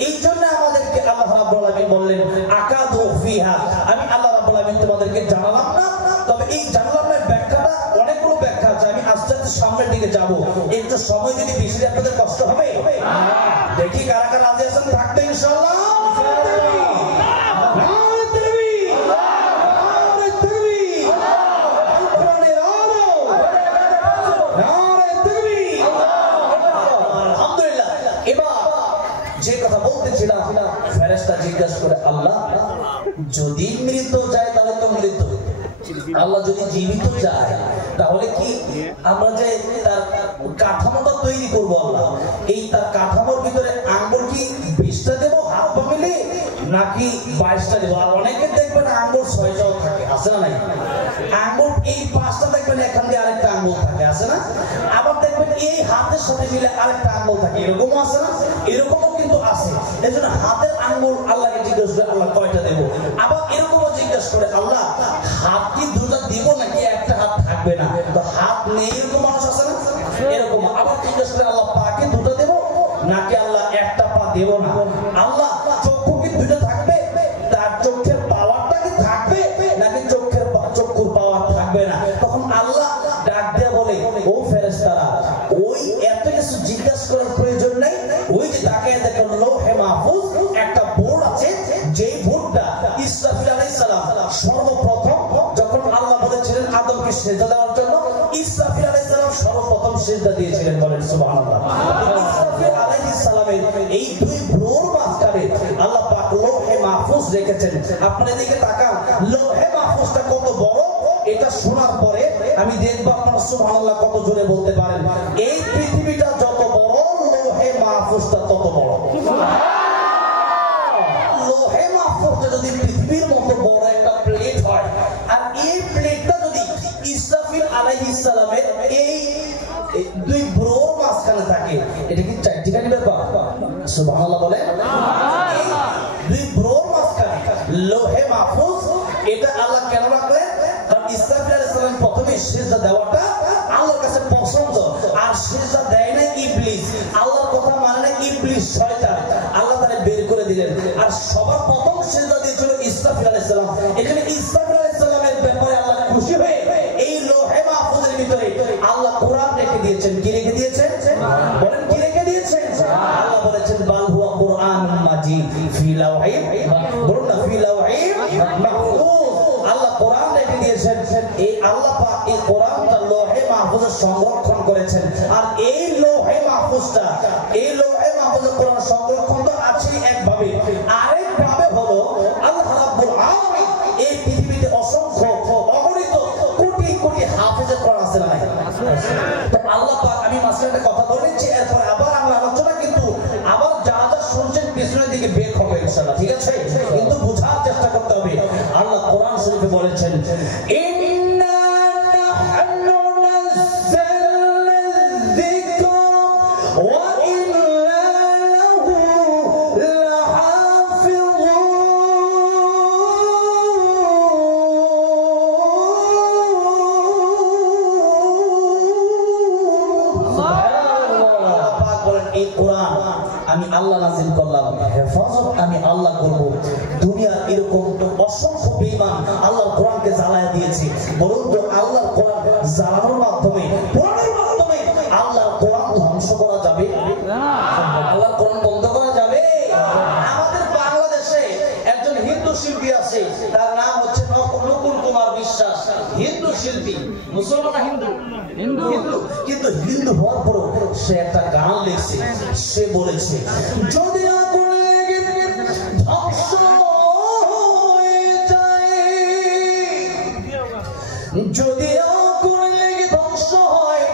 এই জন্য আমাদেরকে আল্লাহ রাব্বুল আলামিন বললেন আকাদু ফিহা। আমি আল্লাহ রাব্বুল আলামিন তোমাদেরকে জানালাম না, তবে এই জানালামের ব্যাখ্যাটা অনেকগুলো ব্যাখ্যা আছে, আমি আস্তে আস্তে সামনের দিকে যাব। একটু সময় যদি বেশি আপনাদের কষ্ট হবে, দেখি কারা কারা রাজি আছেন থাকতে ইনশাআল্লাহ। জিজ্ঞাসা করে, আল্লাহ যদি মৃত যায় তাহলে তো মৃত, আল্লাহ যদি জীবিত যায় তাহলে কি আমরা যে তার কাঠামোটা তৈরি করবো, আল্লাহ এই তার কাঠামোর ভিতরে আঙ্গুল কি 20টা দেবো হাত পা মিলে, নাকি 22টা দেবো? আর অনেকে দেখবেন আঙ্গুল 6টাও থাকে, আছে না নাই? আঙ্গুল এই 5টা দেখবেন এখান দিয়ে আরেকটা আঙ্গুল থাকে, আছে না? আবার দেখবেন এই হাতের সাথে মিলে আরেকটা আঙ্গুল থাকে, এরকমও আছে না? এরকমও কিন্তু আছে। এই জন্য হাতের আঙ্গুল আল্লাহকে জিজ্ঞেস করে, আল্লাহ কয়টা দেবো? আবার এরকমও জিজ্ঞেস করে, আল্লাহ হাত কি দুটো দিব নাকি একটা হাত থাকবে না? তো হাত নেই এরকম মানুষ আছে না? এরকম আবার জিজ্ঞেস করে, আল্লাহ পা কি দুটো দেবো নাকি আল্লাহ একটা পা দেব না? আল্লাহ চক্ষু কি দুটো থাকবে, তার চোখের পাওয়ারটা কি থাকবে নাকি চক্ষুর পাওয়ার থাকবে না? তখন আল্লাহ ডাক দিয়ে বলে, ও ফেরেশতারা, ওই এত কিছু জিজ্ঞাসা করার প্রয়োজন নাই। ওই যে তাকিয়ে দেখেন লৌহে মাহফুজ একটা বোর্ড আছে, যেই বোর্ডটা ইসরাফিল আলাইহিস সালাম সর্বপ্রথম যখন আল্লাহ বলেছিলেন আদমকে সিজদা দেওয়ার জন্য, ইসরাফিল আলাইহিস সালাম সর্বপ্রথম সিজদা দিয়েছিলেন, বলেন সুবহানাল্লাহ। ইসরাফিল আলাইহিস সালামের এই দুই ভ্রুর মাঝখানে আল্লাহ পাক লৌহে মাহফুজ রেখেছেন। আপনারা এদিকে তাকান, লৌহে মাহফুজটা কত বড়, এটা শোনার পরে আমি দেখব আপনারা সুবহানাল্লাহ কত জোরে বলতে পারেন। এই পৃথিবীটা যত বড়, লৌহে মাহফুজটা তত বড়। লৌহে মাহফুজটা যদি পৃথিবীর মতো বড় একটা প্লেট হয়, আর এই প্লেটটা যদি ইসরাফিল আলাইহিস সালামের এই দুই ব্রোর মাঝখানে থাকে, এটা কি চারটিখানি ব্যাপার? সুবহানাল্লাহ বলে। এই দুই ব্রোর মাঝখানে লৌহে মাহফুজ, এটা আল্লাহ কেন রাখলেন? কারণ ইসরাফিল আলাইহিস সালাম প্রথমে সিজদা দেওয়াটা আল্লাহর কাছে পছন্দ, আর সিজদা দেয় না ইবলিস, আল্লাহর কথা মানে না ইবলিস শয়তান, আল্লাহ তারে বের করে দিলেন। আর সবার প্রথম সিজদা দিয়েছিল ইসরাফিল আলাইহিস সালাম। এখানে ইসরাফিল আলাইহিস সালামের ব্যাপারে আল্লাহ খুশি হয়ে এই লৌহে মাহফুজের ভিতরে আল্লাহ কোরআন রেখে দিয়েছেন। কি রেখে দিয়েছেন? বলেন কি রেখে দিয়েছেন? আল্লাহ বলেছেন, বাল হুয়া কুরআনুম মাজিদ ফি লাওহিন, বলুন না ফি লাওহিন মাহফুজ। আল্লাহ কোরআন রেখে দিয়েছেন, এই আল্লাহ পাক এই কোরআনটা লৌহে মাহফুজে সংরক্ষণ করেছেন। আর এই লৌহে মাহফুজটা, এই লৌহে মাহফুজে কোরআন সংরক্ষণ তো আছে একভাবে, আরেক ভাবে হলো আল্লাহ রাব্বুল আলামিন এই পৃথিবীতে অসংখ্য অগণিত কোটি কোটি হাফেজে কোরআন আছে না? তো আল্লাহ পাক, আমি মাঝখানে একটা কথা বলে নিচ্ছি, এরপর আবার আমরা আলোচনা কিন্তু আবার যা যা শুনছেন পিছনের দিকে বের হবে ইনশাআল্লাহ, ঠিক আছে? কিন্তু বোঝার চেষ্টা করতে হবে। আল্লাহ কোরআন শরীফে বলেছেন, ইন্না নাহনু নাযালনা যিকরা ওয়া ইন্না লাহু লাহাফিযুন। সুবহানাল্লাহ। পাক বলেন, এই কোরআন আমি আল্লাহ নাযিল করলাম, হেফাজত আমি আল্লাহ করব। দুনিয়ার এরকম অসংখ্য বেঈমান আল্লাহর কোরআনকে জ্বালায় দিয়েছে। বলুন তো, আল্লাহর কোরআন জ্বালানোর মাধ্যমে, কোরআনের মাধ্যমে আল্লাহর কোরআন ধ্বংস করা যাবে? আল্লাহর কোরআন বন্ধ করা যাবে? আমাদের বাংলাদেশে একজন হিন্দু শিল্পী আছে, তার নাম হচ্ছে নকুল কুমার বিশ্বাস। হিন্দু শিল্পী, মুসলমান হিন্দু, হিন্দু কিন্তু হিন্দু হওয়ার পরও সে একটা গান লিখছে। সে বলেছে, যদি আগুন লেগে ধ্বংস হয়ে যায়, যদি আগুন লেগে ধ্বংস হয়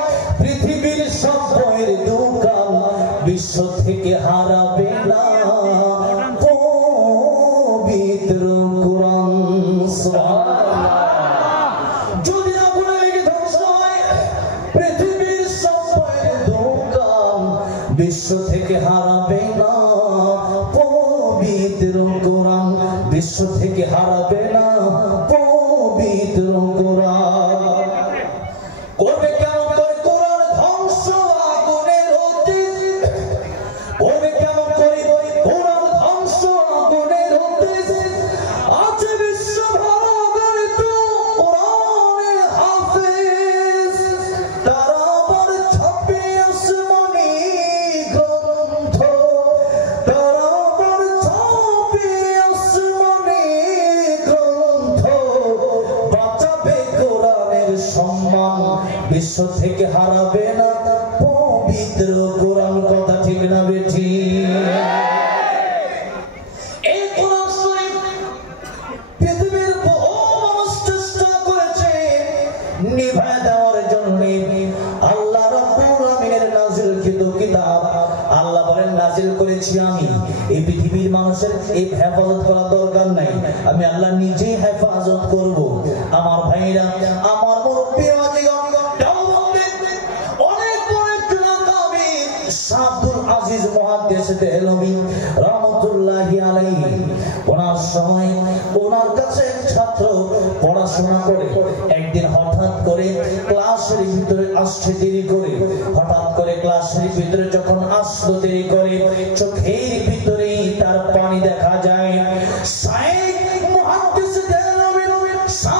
পৃথিবীর সব বইয়ের দোকান, বিশ্ব থেকে হারাবে না পবিত্র কোরআন। যদি আগুন লেগে ধ্বংস হয় পৃথিবীর সব বইয়ের দোকান, বিশ্ব থেকে হারাবে না পবিত্র কোরআন, বিশ্ব থেকে হারাবে না পবিত্র কোরআন। করবে কেমন করে কোরআন ধ্বংস আগুনের অতীত, করবে কেমন করে কোরআন ধ্বংস আগুনের অতীত। আছে বিশ্ব ভরগরে তো কোরআনের হাফেজ, তারা আবার ছাপে আসমানি গ্রন্থ, তারা আবার ছাপে আসমানি গ্রন্থ। বাঁচাবে কোরআনের সম্মান, বিশ্ব থেকে হারাবে না পবিত্র কোরআন। কথা ঠিক না বেঠিক? এই এই হেফাজত করার দরকার নাই, আমি আল্লাহ নিজেই হেফাজত করব। আমার ভাইরা, আমার মুরব্বী আব্দুল আজিজ মুহাদ্দিস দেহলভী রাহমাতুল্লাহি আলাইহি, ওনার সময় ওনার কাছে ছাত্র পড়াশোনা করে একদিন হঠাৎ করে ক্লাসের ভিতরে আসতে দেরি করে, হঠাৎ করে ক্লাসের ভিতরে যখন আসলো দেরি করে, চোখের ভিতরেই তার পানি দেখা যায়। শাইখ মুহাদ্দিস দেহলভী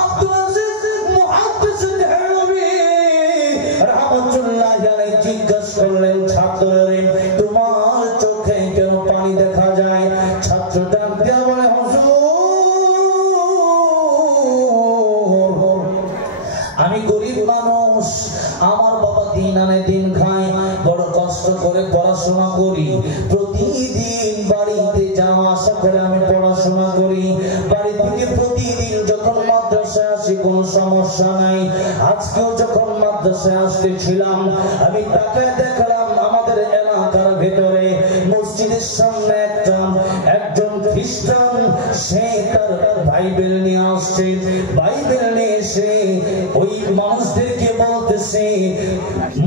আব্দুল আজিজ মুহাদ্দিস দেহলভী রাহমাতুল্লাহি আলাইহি জিজ্ঞেস করলেন, ছাত্ররে তোমার চোখে কেন পানি দেখা যায়? ছাত্র ডাক দিয়া বলে, হুজুর আমি গরিব মানুষ, আমার বাবা দিন আনে দিন খায়, বড় কষ্ট করে পড়াশোনা করি, প্রতিদিন বাড়িতে যাওয়া আসা করে আমি পড়াশোনা করি, বাড়ি থেকে প্রতিদিন যখন মাদ্রাসায় আসি কোনো সমস্যা নাই। আজকেও যখন মাদ্রাসায় আসতেছিলাম আমি তাকায় দেখলাম আমাদের এলাকার ভেতরে মসজিদের সামনে একজন খ্রিস্টান, সে তার বাইবেল নিয়ে আসছে, বাইবেল নিয়ে এসে ওই মানুষদেরকে বলতেছে,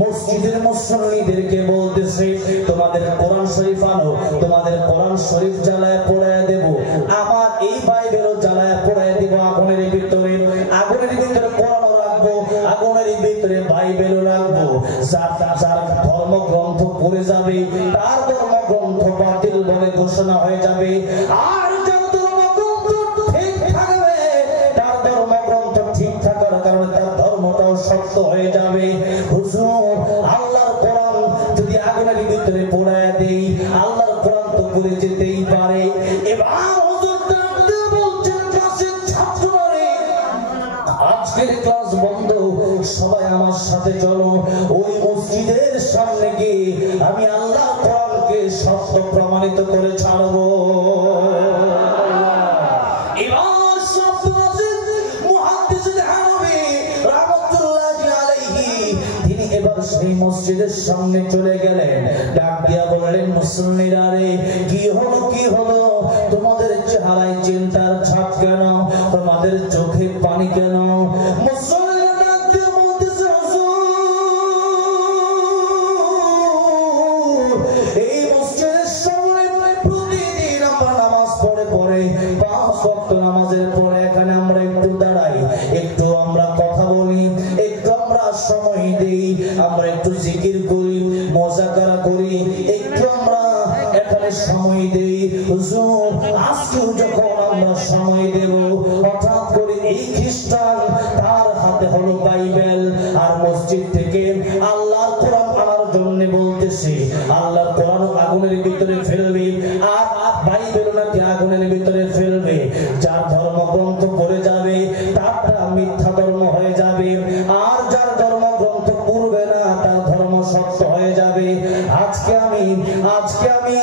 মসজিদের মুসল্লিদেরকে বলতেছে, তোমাদের কোরআন শরীফ আনো, তোমাদের কোরআন শরীফ জ্বালায় পোড়ায় দেব, আমার এই বাইবেলও জ্বালায় পোড়ায় দেব আগুনের ভিতরে, আগুনের ভিতরে কোরআনও রাখবো, আগুনের ভিতরে বাইবেলও রাখবো। যার ধর্মগ্রন্থ পড়ে যাবে তার ধর্মগ্রন্থ বাতিল বলে ঘোষণা হয়ে যাবে, আর যার ধর্মগ্রন্থ ঠিক থাকবে তার ধর্মগ্রন্থ ঠিক থাকার কারণে তার ধর্মটাও সত্য হয়ে যাবে। হুজুর আল্লাহর কোরআন যদি আগুনের ভিতরে পোড়ায় দেই, আল্লাহর কোরআন তো পুড়ে যেতেই পারে। এবার হুজুর বলছেন ক্লাসের ছাত্ররা, আজকের ক্লাস বন্ধ, সবাই আমার সাথে চলো, ওই মসজিদের সামনে গিয়ে আমি আল্লাহর কোরআনকে সত্য প্রমাণিত করে ছাড়বো। এবার তিনি এবার সেই মসজিদের সামনে চলে গেলেন, ডাক দিয়া বললেন, মুসল্লিরা রে, কি হলো কি হলো? তোমাদের চেহারায় চিন্তার ছাপ কেন? তোমাদের চোখে পানি কেন? মুসল্লিরা ডাক দিয়া বলতেছে, এই মসজিদের সামনে প্রতিদিন আমরা নামাজ পড়ে পড়ে 5 ওয়াক্ত নামাজের পরে এখানে আমরা একটু দাঁড়াই, একটু আমরা কথা বলি, একটু আমরা সময় দেই, আমরা একটু জিকির করি, মুযাকারা করি, একটু আমরা এখানে সময় দেই। হুজুর আজকেও যখন আমরা সময় দেব, হঠাৎ করে এই খ্রিস্টান তার হাতে হলো বাইবেল, আর মসজিদ থেকে আল্লাহর কোরআন আনার জন্য বলতেছে, আল্লাহর কোরআন আগুনের ভিতরে ফেলবে, আর বাইবেল নাকি আগুনের ভিতরে ফেলবে। যার ধর্মগ্রন্থ পড়ে যাবে তারটা মিথ্যা ধর্ম হয়ে যাবে, আর যার ধর্মগ্রন্থ পড়বে না তার ধর্ম সত্য হয়ে যাবে। আজকে আমি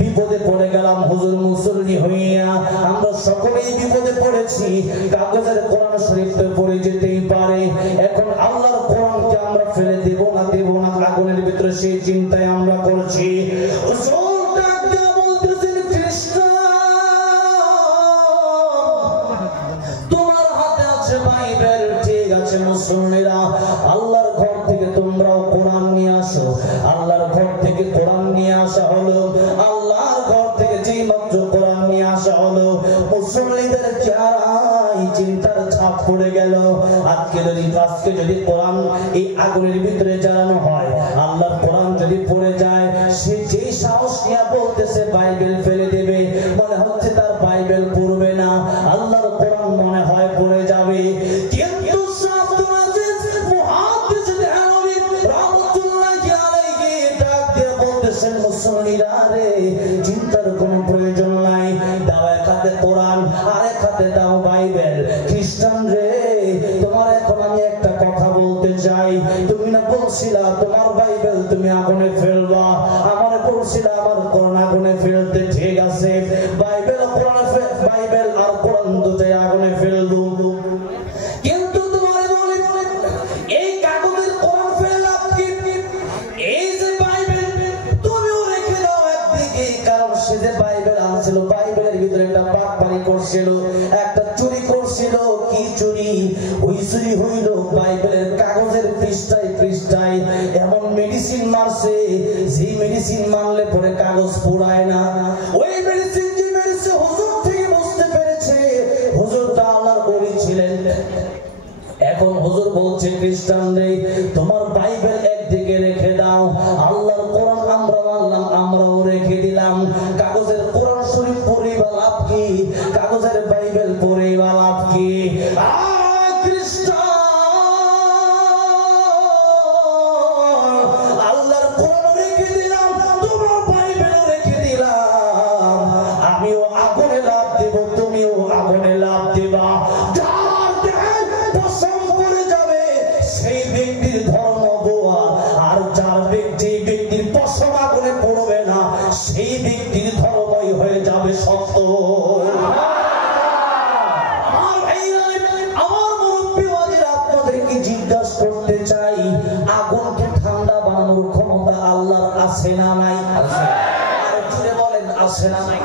বিপদে পড়ে গেলাম হুজুর, মুসল্লি হইয়া আমরা সকলেই বিপদে পড়েছি। কাগজের কোরআন শরীফ তো পড়ে যেতেই পারে, এখন আল্লাহর কোরআনকে আমরা ফেলে দেব না আগুনের ভিতরে, সেই চিন্তায় আমরা করছি। তোমার হাতে আছে বাইবেল, ঠিক আছে মুসল্লিরা, আল্লাহর ঘর থেকে তোমরাও কোরআন নিয়ে আসো। আল্লাহর ঘর থেকে কোরআন নিয়ে আসা হলো, আল্লাহর ঘর থেকে যে মাত্র কোরআন নিয়ে আসা হলো, মুসল্লিদের চেহারায় চিন্তার ছাপ পড়ে গেল। আজকে যদি কোরআন এই আগুনের ভিতরে জ্বালানো হয়, আল্লাহর কোরআন যদি পড়ে যায়, সে যে সাহস নিয়ে বলতেছে বাইবেল ফেলে দেবে, মনে হচ্ছে তার বাইবেল পড়বে না, আল্লাহর কোরআন মনে হয় পড়ে যাবে। কিন্তু মুসল্লিরা রে, চিন্তার কোনো প্রয়োজন নাই, দাও এক হাতে কোরআন আর এক হাতে দাও বাইবেল। খ্রিস্টান রে, তোমার এখন আমি একটা কথা বলতে চাই, তুমি না বলছিলা তোমার বাইবেল তুমি আগুনে ফেলবা, আমার বলছিলা আমার কোরআন আগুনে ফেলতে, ঠিক আছে বাইবেল আর কোরআন দুটোই আগুনে ফেলবো, কিন্তু তোমার বলি এই কাগজের কোরআন ফেলা কি? এই যে বাইবেল তুমিও রেখে দাও একদিকে, কারণ সে যে বাইবেল আনছিল বাইবেলের ভিতরে করছিল, একটা চুরি করছিল। কি চুরি? ওই চুরি হইল বাইবেলের কাগজের পৃষ্ঠায় পৃষ্ঠায় এমন মেডিসিন মারছে, যে মেডিসিন মারলে পরে কাগজ পোড়ায় না। ওই মেডিসিন যে মেরেছে হুজুর থেকে বুঝতে পেরেছে হুজুরটা আল্লাহর ওলি ছিলেন। এখন হুজুর বলছে খ্রিস্টানরে, তোমার বাইবেল একদিকে রেখে দাও, আল্লাহর কোরআন আমরা মানলাম, আমরাও রেখে দিলাম। কাগজের কোরআন শরীফ পড়ে বা লাভ কি? কাগজের বাইবেল পড়ে বা লাভ কি? আল্লাহর কোরআন রেখে দিলাম, তোমার বাইবেল রেখে দিলাম। আমিও আগুনে লাভ দেব, তুমিও আগুনে লাভ দেবা। সেই ব্যক্তির ধর্ম বোয়া, আর যার ব্যক্তির পশম আগুনে পড়বে না সেই ব্যক্তির ধর্মই হয়ে যাবে সত্য। আমার মুরব্বিওয়াদের আপনাদেরকে জিজ্ঞাসা করতে চাই, আগুনকে ঠান্ডা বানানোর ক্ষমতা আল্লাহর আছে না নাই? আর জুড়ে বলেন আছে না নাই?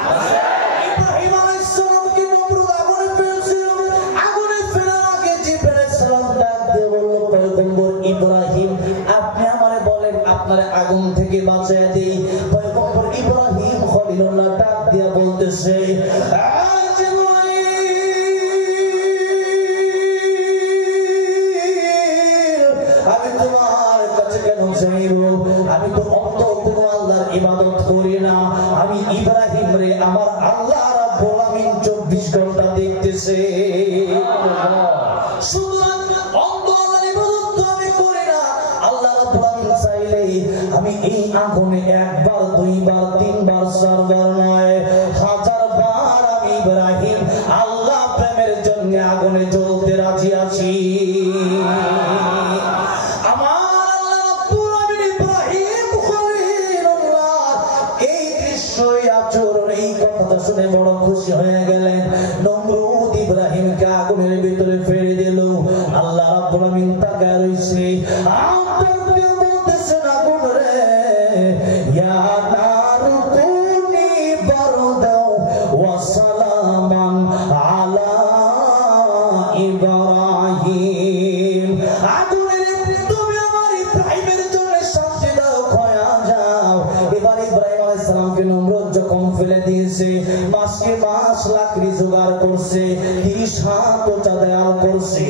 ইব্রাহিম আলাইহিস সালামকে নমরুদ আগুনে ফেলছিল, আগুনে ফেলার আগে জিবরাইল আলাইহিস সালাম ডাক দিয়ে বলল, পয়গম্বর ইব্রাহিম আপনি আমারে বলেন আপনারে আগুন থেকে বাঁচিয়ে দেই। পয়গম্বর ইব্রাহিম খলিলুল্লাহ ডাক দিয়ে বলতেছে, আমি তোমার কাছে কেন যাইব? আমি তো অন্য কোনো আল্লাহর ইবাদত করি না। আমি ইব্রাহিম রে আমার আল্লাহ রাব্বুল আমিন 24 ঘন্টা দেখতেছে। সুতরাং অন্য আল্লাহর ইবাদত তো আমি করি না। আল্লাহ রাব্বুল আমিন চাইলে আমি এই আগুনে একবার, দুইবার, তিনবার, চারবার নয়, 1000 বার আমি ইব্রাহিম আল্লাহ প্রেমের জন্য আগুনে জ্বলতে রাজি আছি। শুনে বড় খুশি হয়ে গেলেন। নমরুদ ইব্রাহিমকে আগুনের ভিতরে ফেলে দিল। আল্লাহ রাব্বুল আমিন তাকায় রইছে, বলতেছেন আগুন রে, ইয়া নারু কুনি বারদাও ওয়া সালামান আলা ইব্রাহিম। আগুনের তুমি আমার ইব্রাহিমের জন্য শান্তিদায়ক হয়ে যাও। এবার ইব্রাহিম আলাইহিস সালামকে নমরুদ যখন ফেলে দিয়েছে, মাসকে মাস লাকড়ি জোগাড় করছে, 30 হাত উঁচা দেয়াল করছে।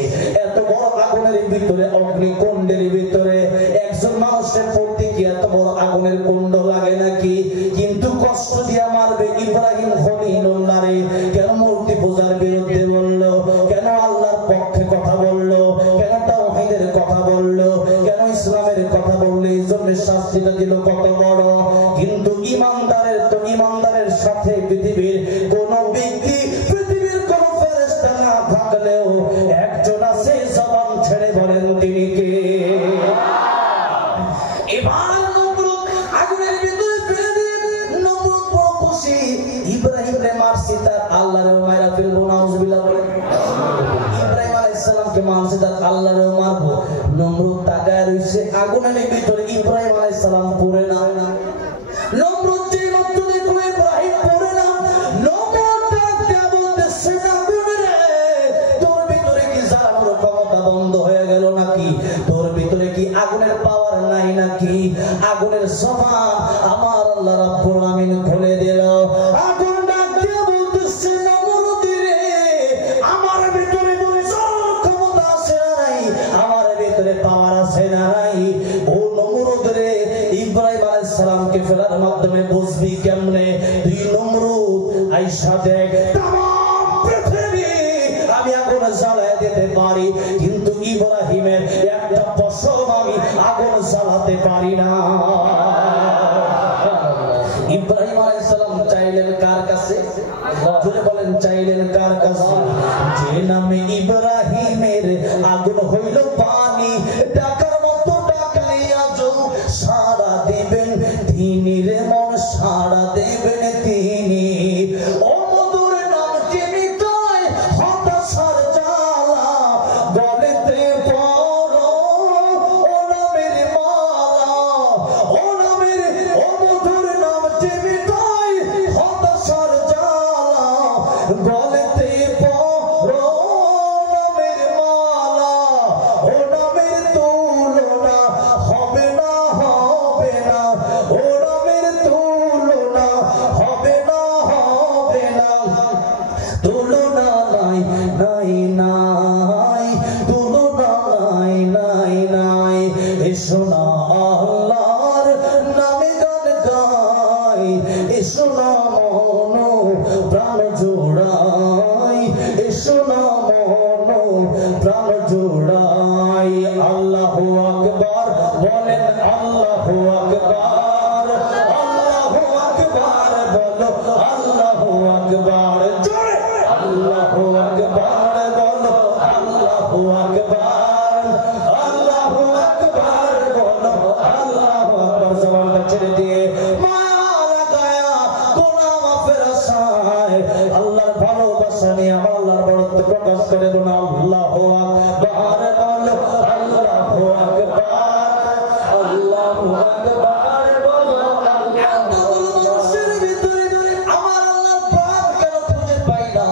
এত বড় আগুনের ভিতরে, অগ্নিকুণ্ডের ভিতরে একজন মানুষের পড়তে কি এত বড় আগুনের কুণ্ড লাগে নাকি? কিন্তু কষ্ট দিয়ে মারবে ইব্রাহিম খলিলুল্লাহ রে। কেন মূর্তি পূজার বিরুদ্ধে বললো? কেন আল্লাহর পক্ষে কথা বললো? কেন তাওহীদের কথা বললো? কেন ইসলামের কথা বললো? এই জন্য শাস্তিটা দিল কত বড়। কিন্তু ইমানদারের সাথে পৃথিবীর কোন ব্যক্তি, পৃথিবীর কোন ফেরেশতা না থাকলেও একজন আছে, জবান ছেড়ে বলেন তিনি কে? এবার নমরুদ আগুনের ভিতরে ফেলে দিয়ে নমরুদ বড় খুশি, ইব্রাহিম রে মারছি তার আল্লাহর মায়েরা ফেলবো, নাউজুবিল্লাহ বলেন। ইব্রাহিম আলাইহিস সালামকে মারছি তার আল্লাহর মারবো। নমরুদ তাকায় রইছে, আগুনের ভিতরে ইব্রাহিম আলাইহিস সালাম পড়ে না। নমরুদ যে মাত্র দেখলো ইব্রাহিম পড়ে না, নমরুদ ডাকতে বলতেছে, আগুন রে, তোর ভিতরে কি জ্বালানোর ক্ষমতা বন্ধ হয়ে গেল নাকি? তোর ভিতরে কি আগুনের পাওয়ার নাই নাকি? আগুনের জবান আমার আল্লাহ রাব্বুল আমিন খুলে দিল। আগুন ডাকতে বলতেছে, নমরুদ রে, আমার ভিতরে জ্বালানোর ক্ষমতা আছে না নাই? আমার ভিতরে পাওয়ার আছে না নাই? ও নমরুদ রে, ইব্রাহিম আলাইহিস সালামকে ফেলার মাধ্যমে বুঝবি কেমনে? তুই নমরুদ আইসা দেখ, তামাম পৃথিবী আমি আগুন জ্বালায় দিতে পারি, কিন্তু ইব্রাহিমের একটা পশম আমি আগুন জ্বালাতে পারি না। ইব্রাহিম আলাইহিস সালাম চাইলেন কার কাছে? জোরে বলেন, চাইলেন কার কাছে? যে নামে ইব্রাহিমের আগুন হইল পানি, ডাকার মতো ডাকলে আজও সাড়া দেবেন তিনি রে মন, সাড়া দেবেন তিনি। ও মধুর নাম চিমিটায় হতাশার জ্বালা, গলেতে পড়ো ও নামের মালা, ও নামের, ও মধুর নাম চিমিটায় হতাশার জ্বালা, গলে গলেতে পরো নামের মালা, ও নামের তুলনা হবে না, হবে না, ও নামের তুলনা হবে না, হবে না, তুলনা নাই নাই নাই, তুলনা নাই নাই নাই। এসো না আল্লাহর নামে গান গাই, এসো না মনো প্রাণ জোড়াই, এসো না মনো প্রাণ জোড়াই। আল্লাহু আকবার বলেন, আল্লাহু আকবার, আল্লাহু আকবার বলো, আল্লাহু আকবার জোরে, আল্লাহু আকবার বলো, আল্লাহু আকবার, আল্লাহু আকবার বলো, আল্লাহু আকবার। জবানটা ছেড়ে দিয়ে মায়া লাগায়া গোলাম ফেরাসায় আল্লাহর ভালোবাসা নিয়ে আমার আল্লাহর বড়ত্ব প্রকাশ করে দিন। আল্লাহু আকবার বলো, আল্লাহু আকবার, আল্লাহু আকবার বলো। মানুষের ভিতরে আমার আল্লাহর প্রেম কেন খুঁজে পাই না?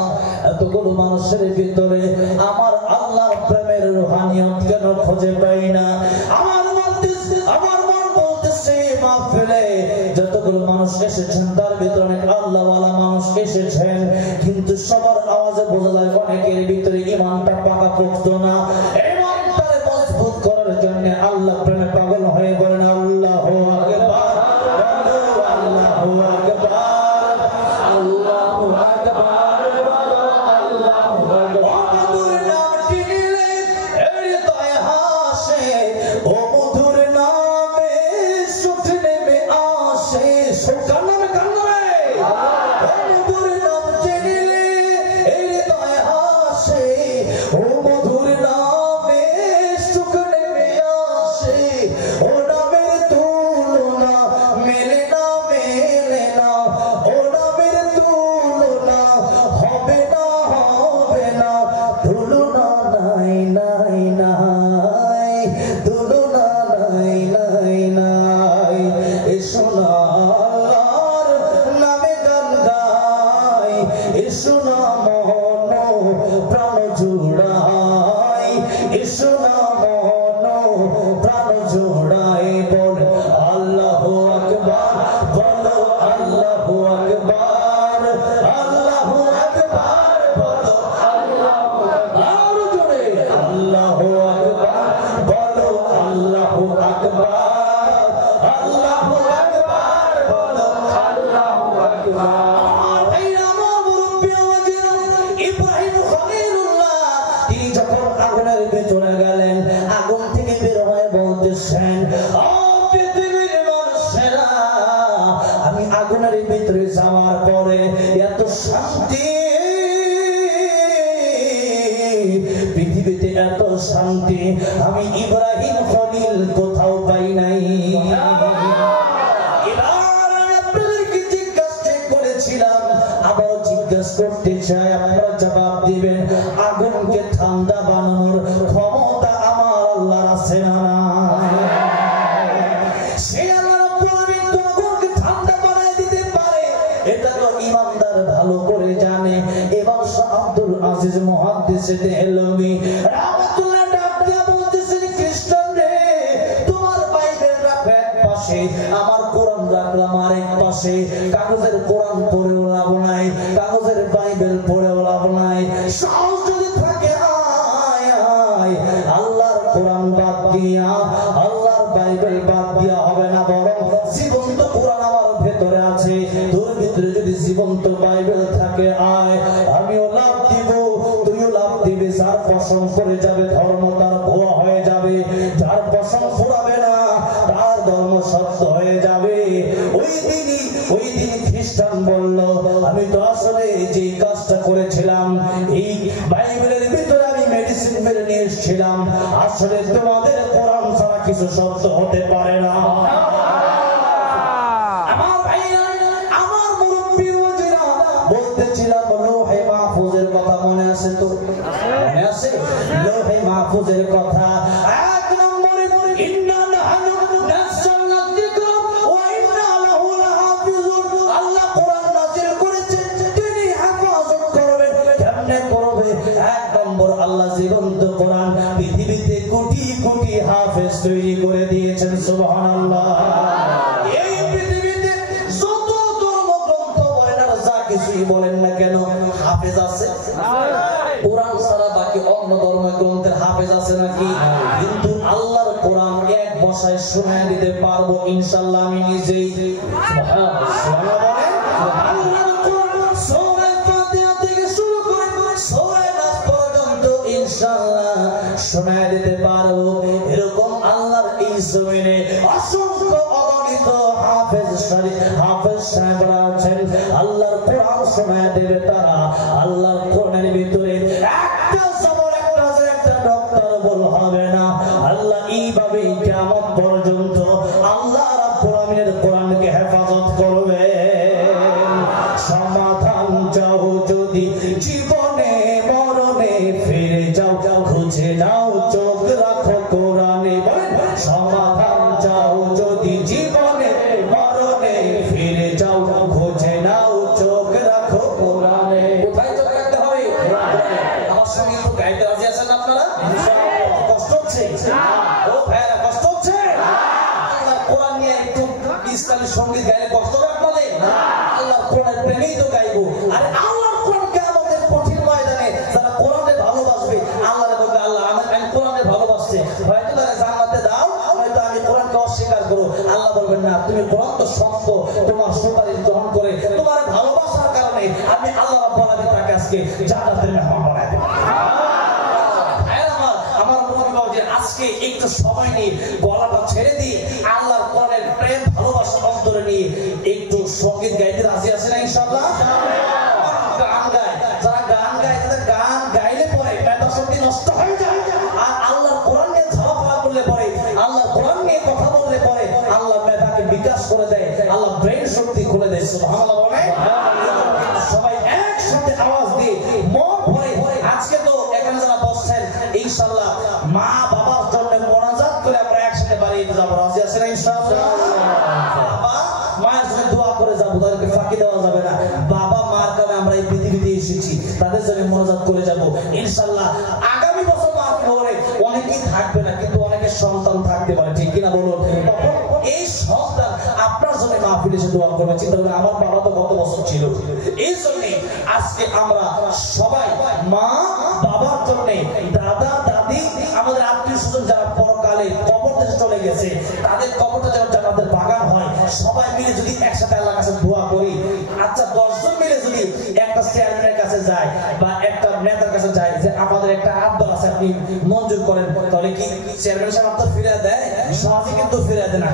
এতগুলো মানুষের ভিতরে আমার আল্লাহর প্রেমের রুহানিয়ত কেন খুঁজে পাই না? আমার মন বলতেছে মাহফিলে যতগুলো মানুষ এসেছেন তার ভিতরে অনেক আল্লাহওয়ালা মানুষ এসেছেন, কিন্তু সবার আওয়াজে বোঝা যায় অনেকের ভিতরে ঈমানটা পাকা পোক্ত না। ঈমানটারে মজবুত করার জন্য আল্লাহ প্রেমে পাগল হয়ে বলেন আল্লাহু আকবার, আল্লাহু আকবার, আল্লাহু আকবার বলো, আল্লাহু আকবার। মধুর নাম নিলে হৃদয় হাসে, ও মধুর নামে সুখ নেমে আসে। সুখার নামে কার নামে? ও মধুর নাম নিলে হৃদয় হাসে, ও মধুর নামে সুখ নেমে আসে। ও নামের তুলনা মেলে না, মেলে না, ও নামের তুলনা হবে না, হবে না, তুলনা নাই নাই নাই, তুলনা নাই নাই নাই। এসো না আল্লাহর নামে গান গাই, এসো না মনো প্রাণ জোড়াই, এসো না মনো প্রাণ জোড়াই। বল আল্লাহু আকবার বলো, আল্লাহু আকবার, আল্লাহু আকবার বলো, আল্লাহু আকবার। আরো জোরে আল্লাহু আকবার বলো, আল্লাহু আকবার, আল্লাহু আকবার বলো, আল্লাহু আকবার। ইব্রাহিম খলিলুল্লাহ তিনি যখন আগুনের ভিতরে গেলেন, আগুন থেকে বের হয়ে বলতেছেন, ও পৃথিবীর মানুষেরা, আমি আগুনের ভিতরে যাওয়ার পরে এত শান্তি, পৃথিবীতে এত শান্তি আমি ইব্রাহিম খলিল কোথাও পাই নাই। এবার আমি আপনাদেরকে জিজ্ঞাসা করেছিলাম, আবার জিজ্ঞাসা করতে চাই, আপনারা জবাব দিবেন। আগুনকে ঠান্ডা বানানোর ক্ষমতা আমার আল্লাহর আছে না? সে আল্লাহ রাব্বুল আলামিন তো আগুনকে ঠান্ডা বানায় দিতে পারে, এটা তো ইমানদার ভালো করে জানে। এবার আব্দুল আজিজ মুহাদ্দিস দেহলভী রাহমাতুল্লাহ ডাক দিয়া বলতেছেন, খ্রিস্টান রে, তোমার বাইবেল রাখো এক পাশে, আমার কোরআন রাখলাম আরেক পাশে। কাগজের কোরআন পড়েও লাভ নাই, কাগজের বাইবেল পড়েও লাভ নাই। সাহস যদি থাকে আয় আয়, আল্লাহর কোরআন বাদ দিয়া, আল্লাহর বাইবেল বাদ দিয়া হবে না, বরং জীবন্ত কোরআন আমার ভেতরে আছে, তোর ভিতরে যদি জীবন্ত বাইবেল থাকে আয়, আমিও লাভ দিব, তুইও লাভ দিবি। যার পছন্দ করে যাবে ধর্ম তার ভুয়া হয়ে যাবে, যার পছন্দ ফুরাবে না তার ধর্ম সত্য হয়ে যাবে। ওই দিনই খ্রিস্টান বলল, আমি তো আসলে যে কাজটা করেছিলাম, এই বাইবেলের ভিতরে আমি মেডিসিন মেরে নিয়ে এসেছিলাম, আসলে তোমাদের কোরআন ছাড়া কিছু সত্য হতে পারে না। আমার ভাইরা, আমার মুরব্বি ওয়াজিরা বলতেছিলাম, লৌহে মাহফুজের কথা মনে আছে তো? মনে আছে লৌহে মাহফুজের কথা? এক নম্বরে ইন্না নাহনু নাযালনা যিকরা ওয়া ইন্না লাহু লাহাফিজুন। আল্লাহ কোরআন নাযিল করেছেন, তিনি হেফাজত করবেন। কেমনে করবে? 1 নম্বর আল্লাহ জীবন্ত কোরআন পৃথিবীতে কোটি কোটি হাফেজ তৈরি করে দিয়েছেন। সুবহানাল্লাহ। এই পৃথিবীতে যত ধর্মগ্রন্থ বলেন আর যা কিছুই বলেন না কেন, হাফেজ আছে। কোরআন ছাড়া বাকি অন্য ধর্মগ্রন্থের হাফেজ আছে নাকি? কিন্তু আল্লাহর কোরআন এক বসায় শোনায় দিতে পারবো ইনশাআল্লাহ আমি নিজেই। সুবহানাল্লাহ বলেন। আল্লাহর কোরআন সূরা ফাতিহা থেকে শুরু করে সূরা নাস পর্যন্ত ইনশাআল্লাহ শোনায় দিতে পারবো। এরকম আল্লাহর এই জমিনে অসংখ্য অগণিত হাফেজ সাহেবরা আছেন। আল্লাহর কোরআন শোনায় দেবে তারা। আল্লাহর কোরআনের ভিতরে একটা জবর একটা ডক্টর বল হবে না। আল্লাহ এইভাবে কিয়ামত পর্যন্ত আল্লাহ রাব্বুল আমিনের কোরআনকে হেফাজত করবে। সমাধান চাও যদি জীবনে মরণে ফিরে যাও, খুঁজে নাও চোখ রাখো কোরআনে। সমাধান চাও যদি জীবনে মরণে ফিরে যাও, খুঁজে নাও চোখ রাখো কোরআনে। কোথায় চোখ রাখতে হবে? আমার সঙ্গে একটু গাইতে রাজি আছেন আপনারা? কষ্ট হচ্ছে? ও ভাইরা কষ্ট হচ্ছে? আল্লাহ কোরআন নিয়ে একটু ইসলামী সঙ্গীত গাইলে কষ্ট হবে আপনাদের? আল্লাহ কোরআনের প্রেমেই তো গাইবো। আরে আল্লাহর কোরআনকে আমাদের কঠিন ময়দানে যারা কোরআনে ভালোবাসবে, আল্লাহর বলবে আল্লাহ আমি কোরআনে ভালোবাসছি, হয়তো তারা জান্নাতে দাও, হয়তো আমি কোরআনকে অস্বীকার করব। আল্লাহ বলবেন না, তুমি কোরআন তো সত্য, তোমার সুপারিশ গ্রহণ করে তোমার ভালোবাসার কারণে আমি আল্লাহ রাব্বুল আলামিন তাকে আজকে জান্নাতের মেহমান বানায় দেব। আমার মনে হয় যে আজকে একটু সময় নিয়ে গলাটা ছেড়ে দিয়ে আল্লাহর কোরআনের প্রেম ভালোবাসা অন্তরে নিয়ে একটু সঙ্গীত গাইতে রাজি আছে না ইনশাআল্লাহ? গান গায়, যারা গান গায় তাদের গান গাইলে পরে মেধা শক্তি নষ্ট হয়ে যায়। আর আল্লাহর কোরআন নিয়ে ঝাড়াফাড়া করলে পরে, আল্লাহর কোরআন নিয়ে কথা বললে পরে আল্লাহ মেধাকে বিকাশ করে দেয়, আল্লাহ ব্রেন শক্তি খুলে দেয়। সুবহানাল্লাহ বলে। সবাই একসাথে আওয়াজ দিয়ে মন ভরে, আজকে তো এখানে যারা বসছেন ইনশাআল্লাহ মা বাবার জন্য মোনাজাত করে আমরা একসাথে বাড়িতে যাব। রাজি আছেন ইনশাআল্লাহ? বাবা মায়ের জন্য দোয়া করে যাবো, তাদেরকে ফাঁকি দেওয়া যাবে না। বাবা মার কারণে আমরা এই পৃথিবীতে এসেছি, তাদের জন্য মোনাজাত করে যাব ইনশাআল্লাহ। আগামী বছর মাহফিলে অনেকেই থাকবে না, কিন্তু অনেকের সন্তান থাকতে পারে, ঠিক কিনা বলুন? তখন এই সন্তান আপনার জন্য মাহফিলে এসে দোয়া করবে। চিন্তা করবেন আমার বাবা তো গত বছর ছিল। এই জন্য আজকে আমরা সবাই মা বাবার জন্য, দাদা দাদি, আমাদের আত্মীয় স্বজন যারা পরকালে কবর দেশে চলে গেছে, তাদের কবরটা যেন জান্নাতের বাগান হয়। সবাই মিলে যদি একসাথে আল্লাহর কাছে দোয়া করি, আচ্ছা 10 জন মিলে যদি একটা চেয়ারম্যানের কাছে যায় বা একটা নেতার কাছে যায় যে আমাদের একটা আবদার আছে, আপনি মঞ্জুর করেন, তাহলে কি চেয়ারম্যান সাহেব আপনার ফিরিয়ে দেয়? সহজে কিন্তু ফিরিয়ে দেয় না।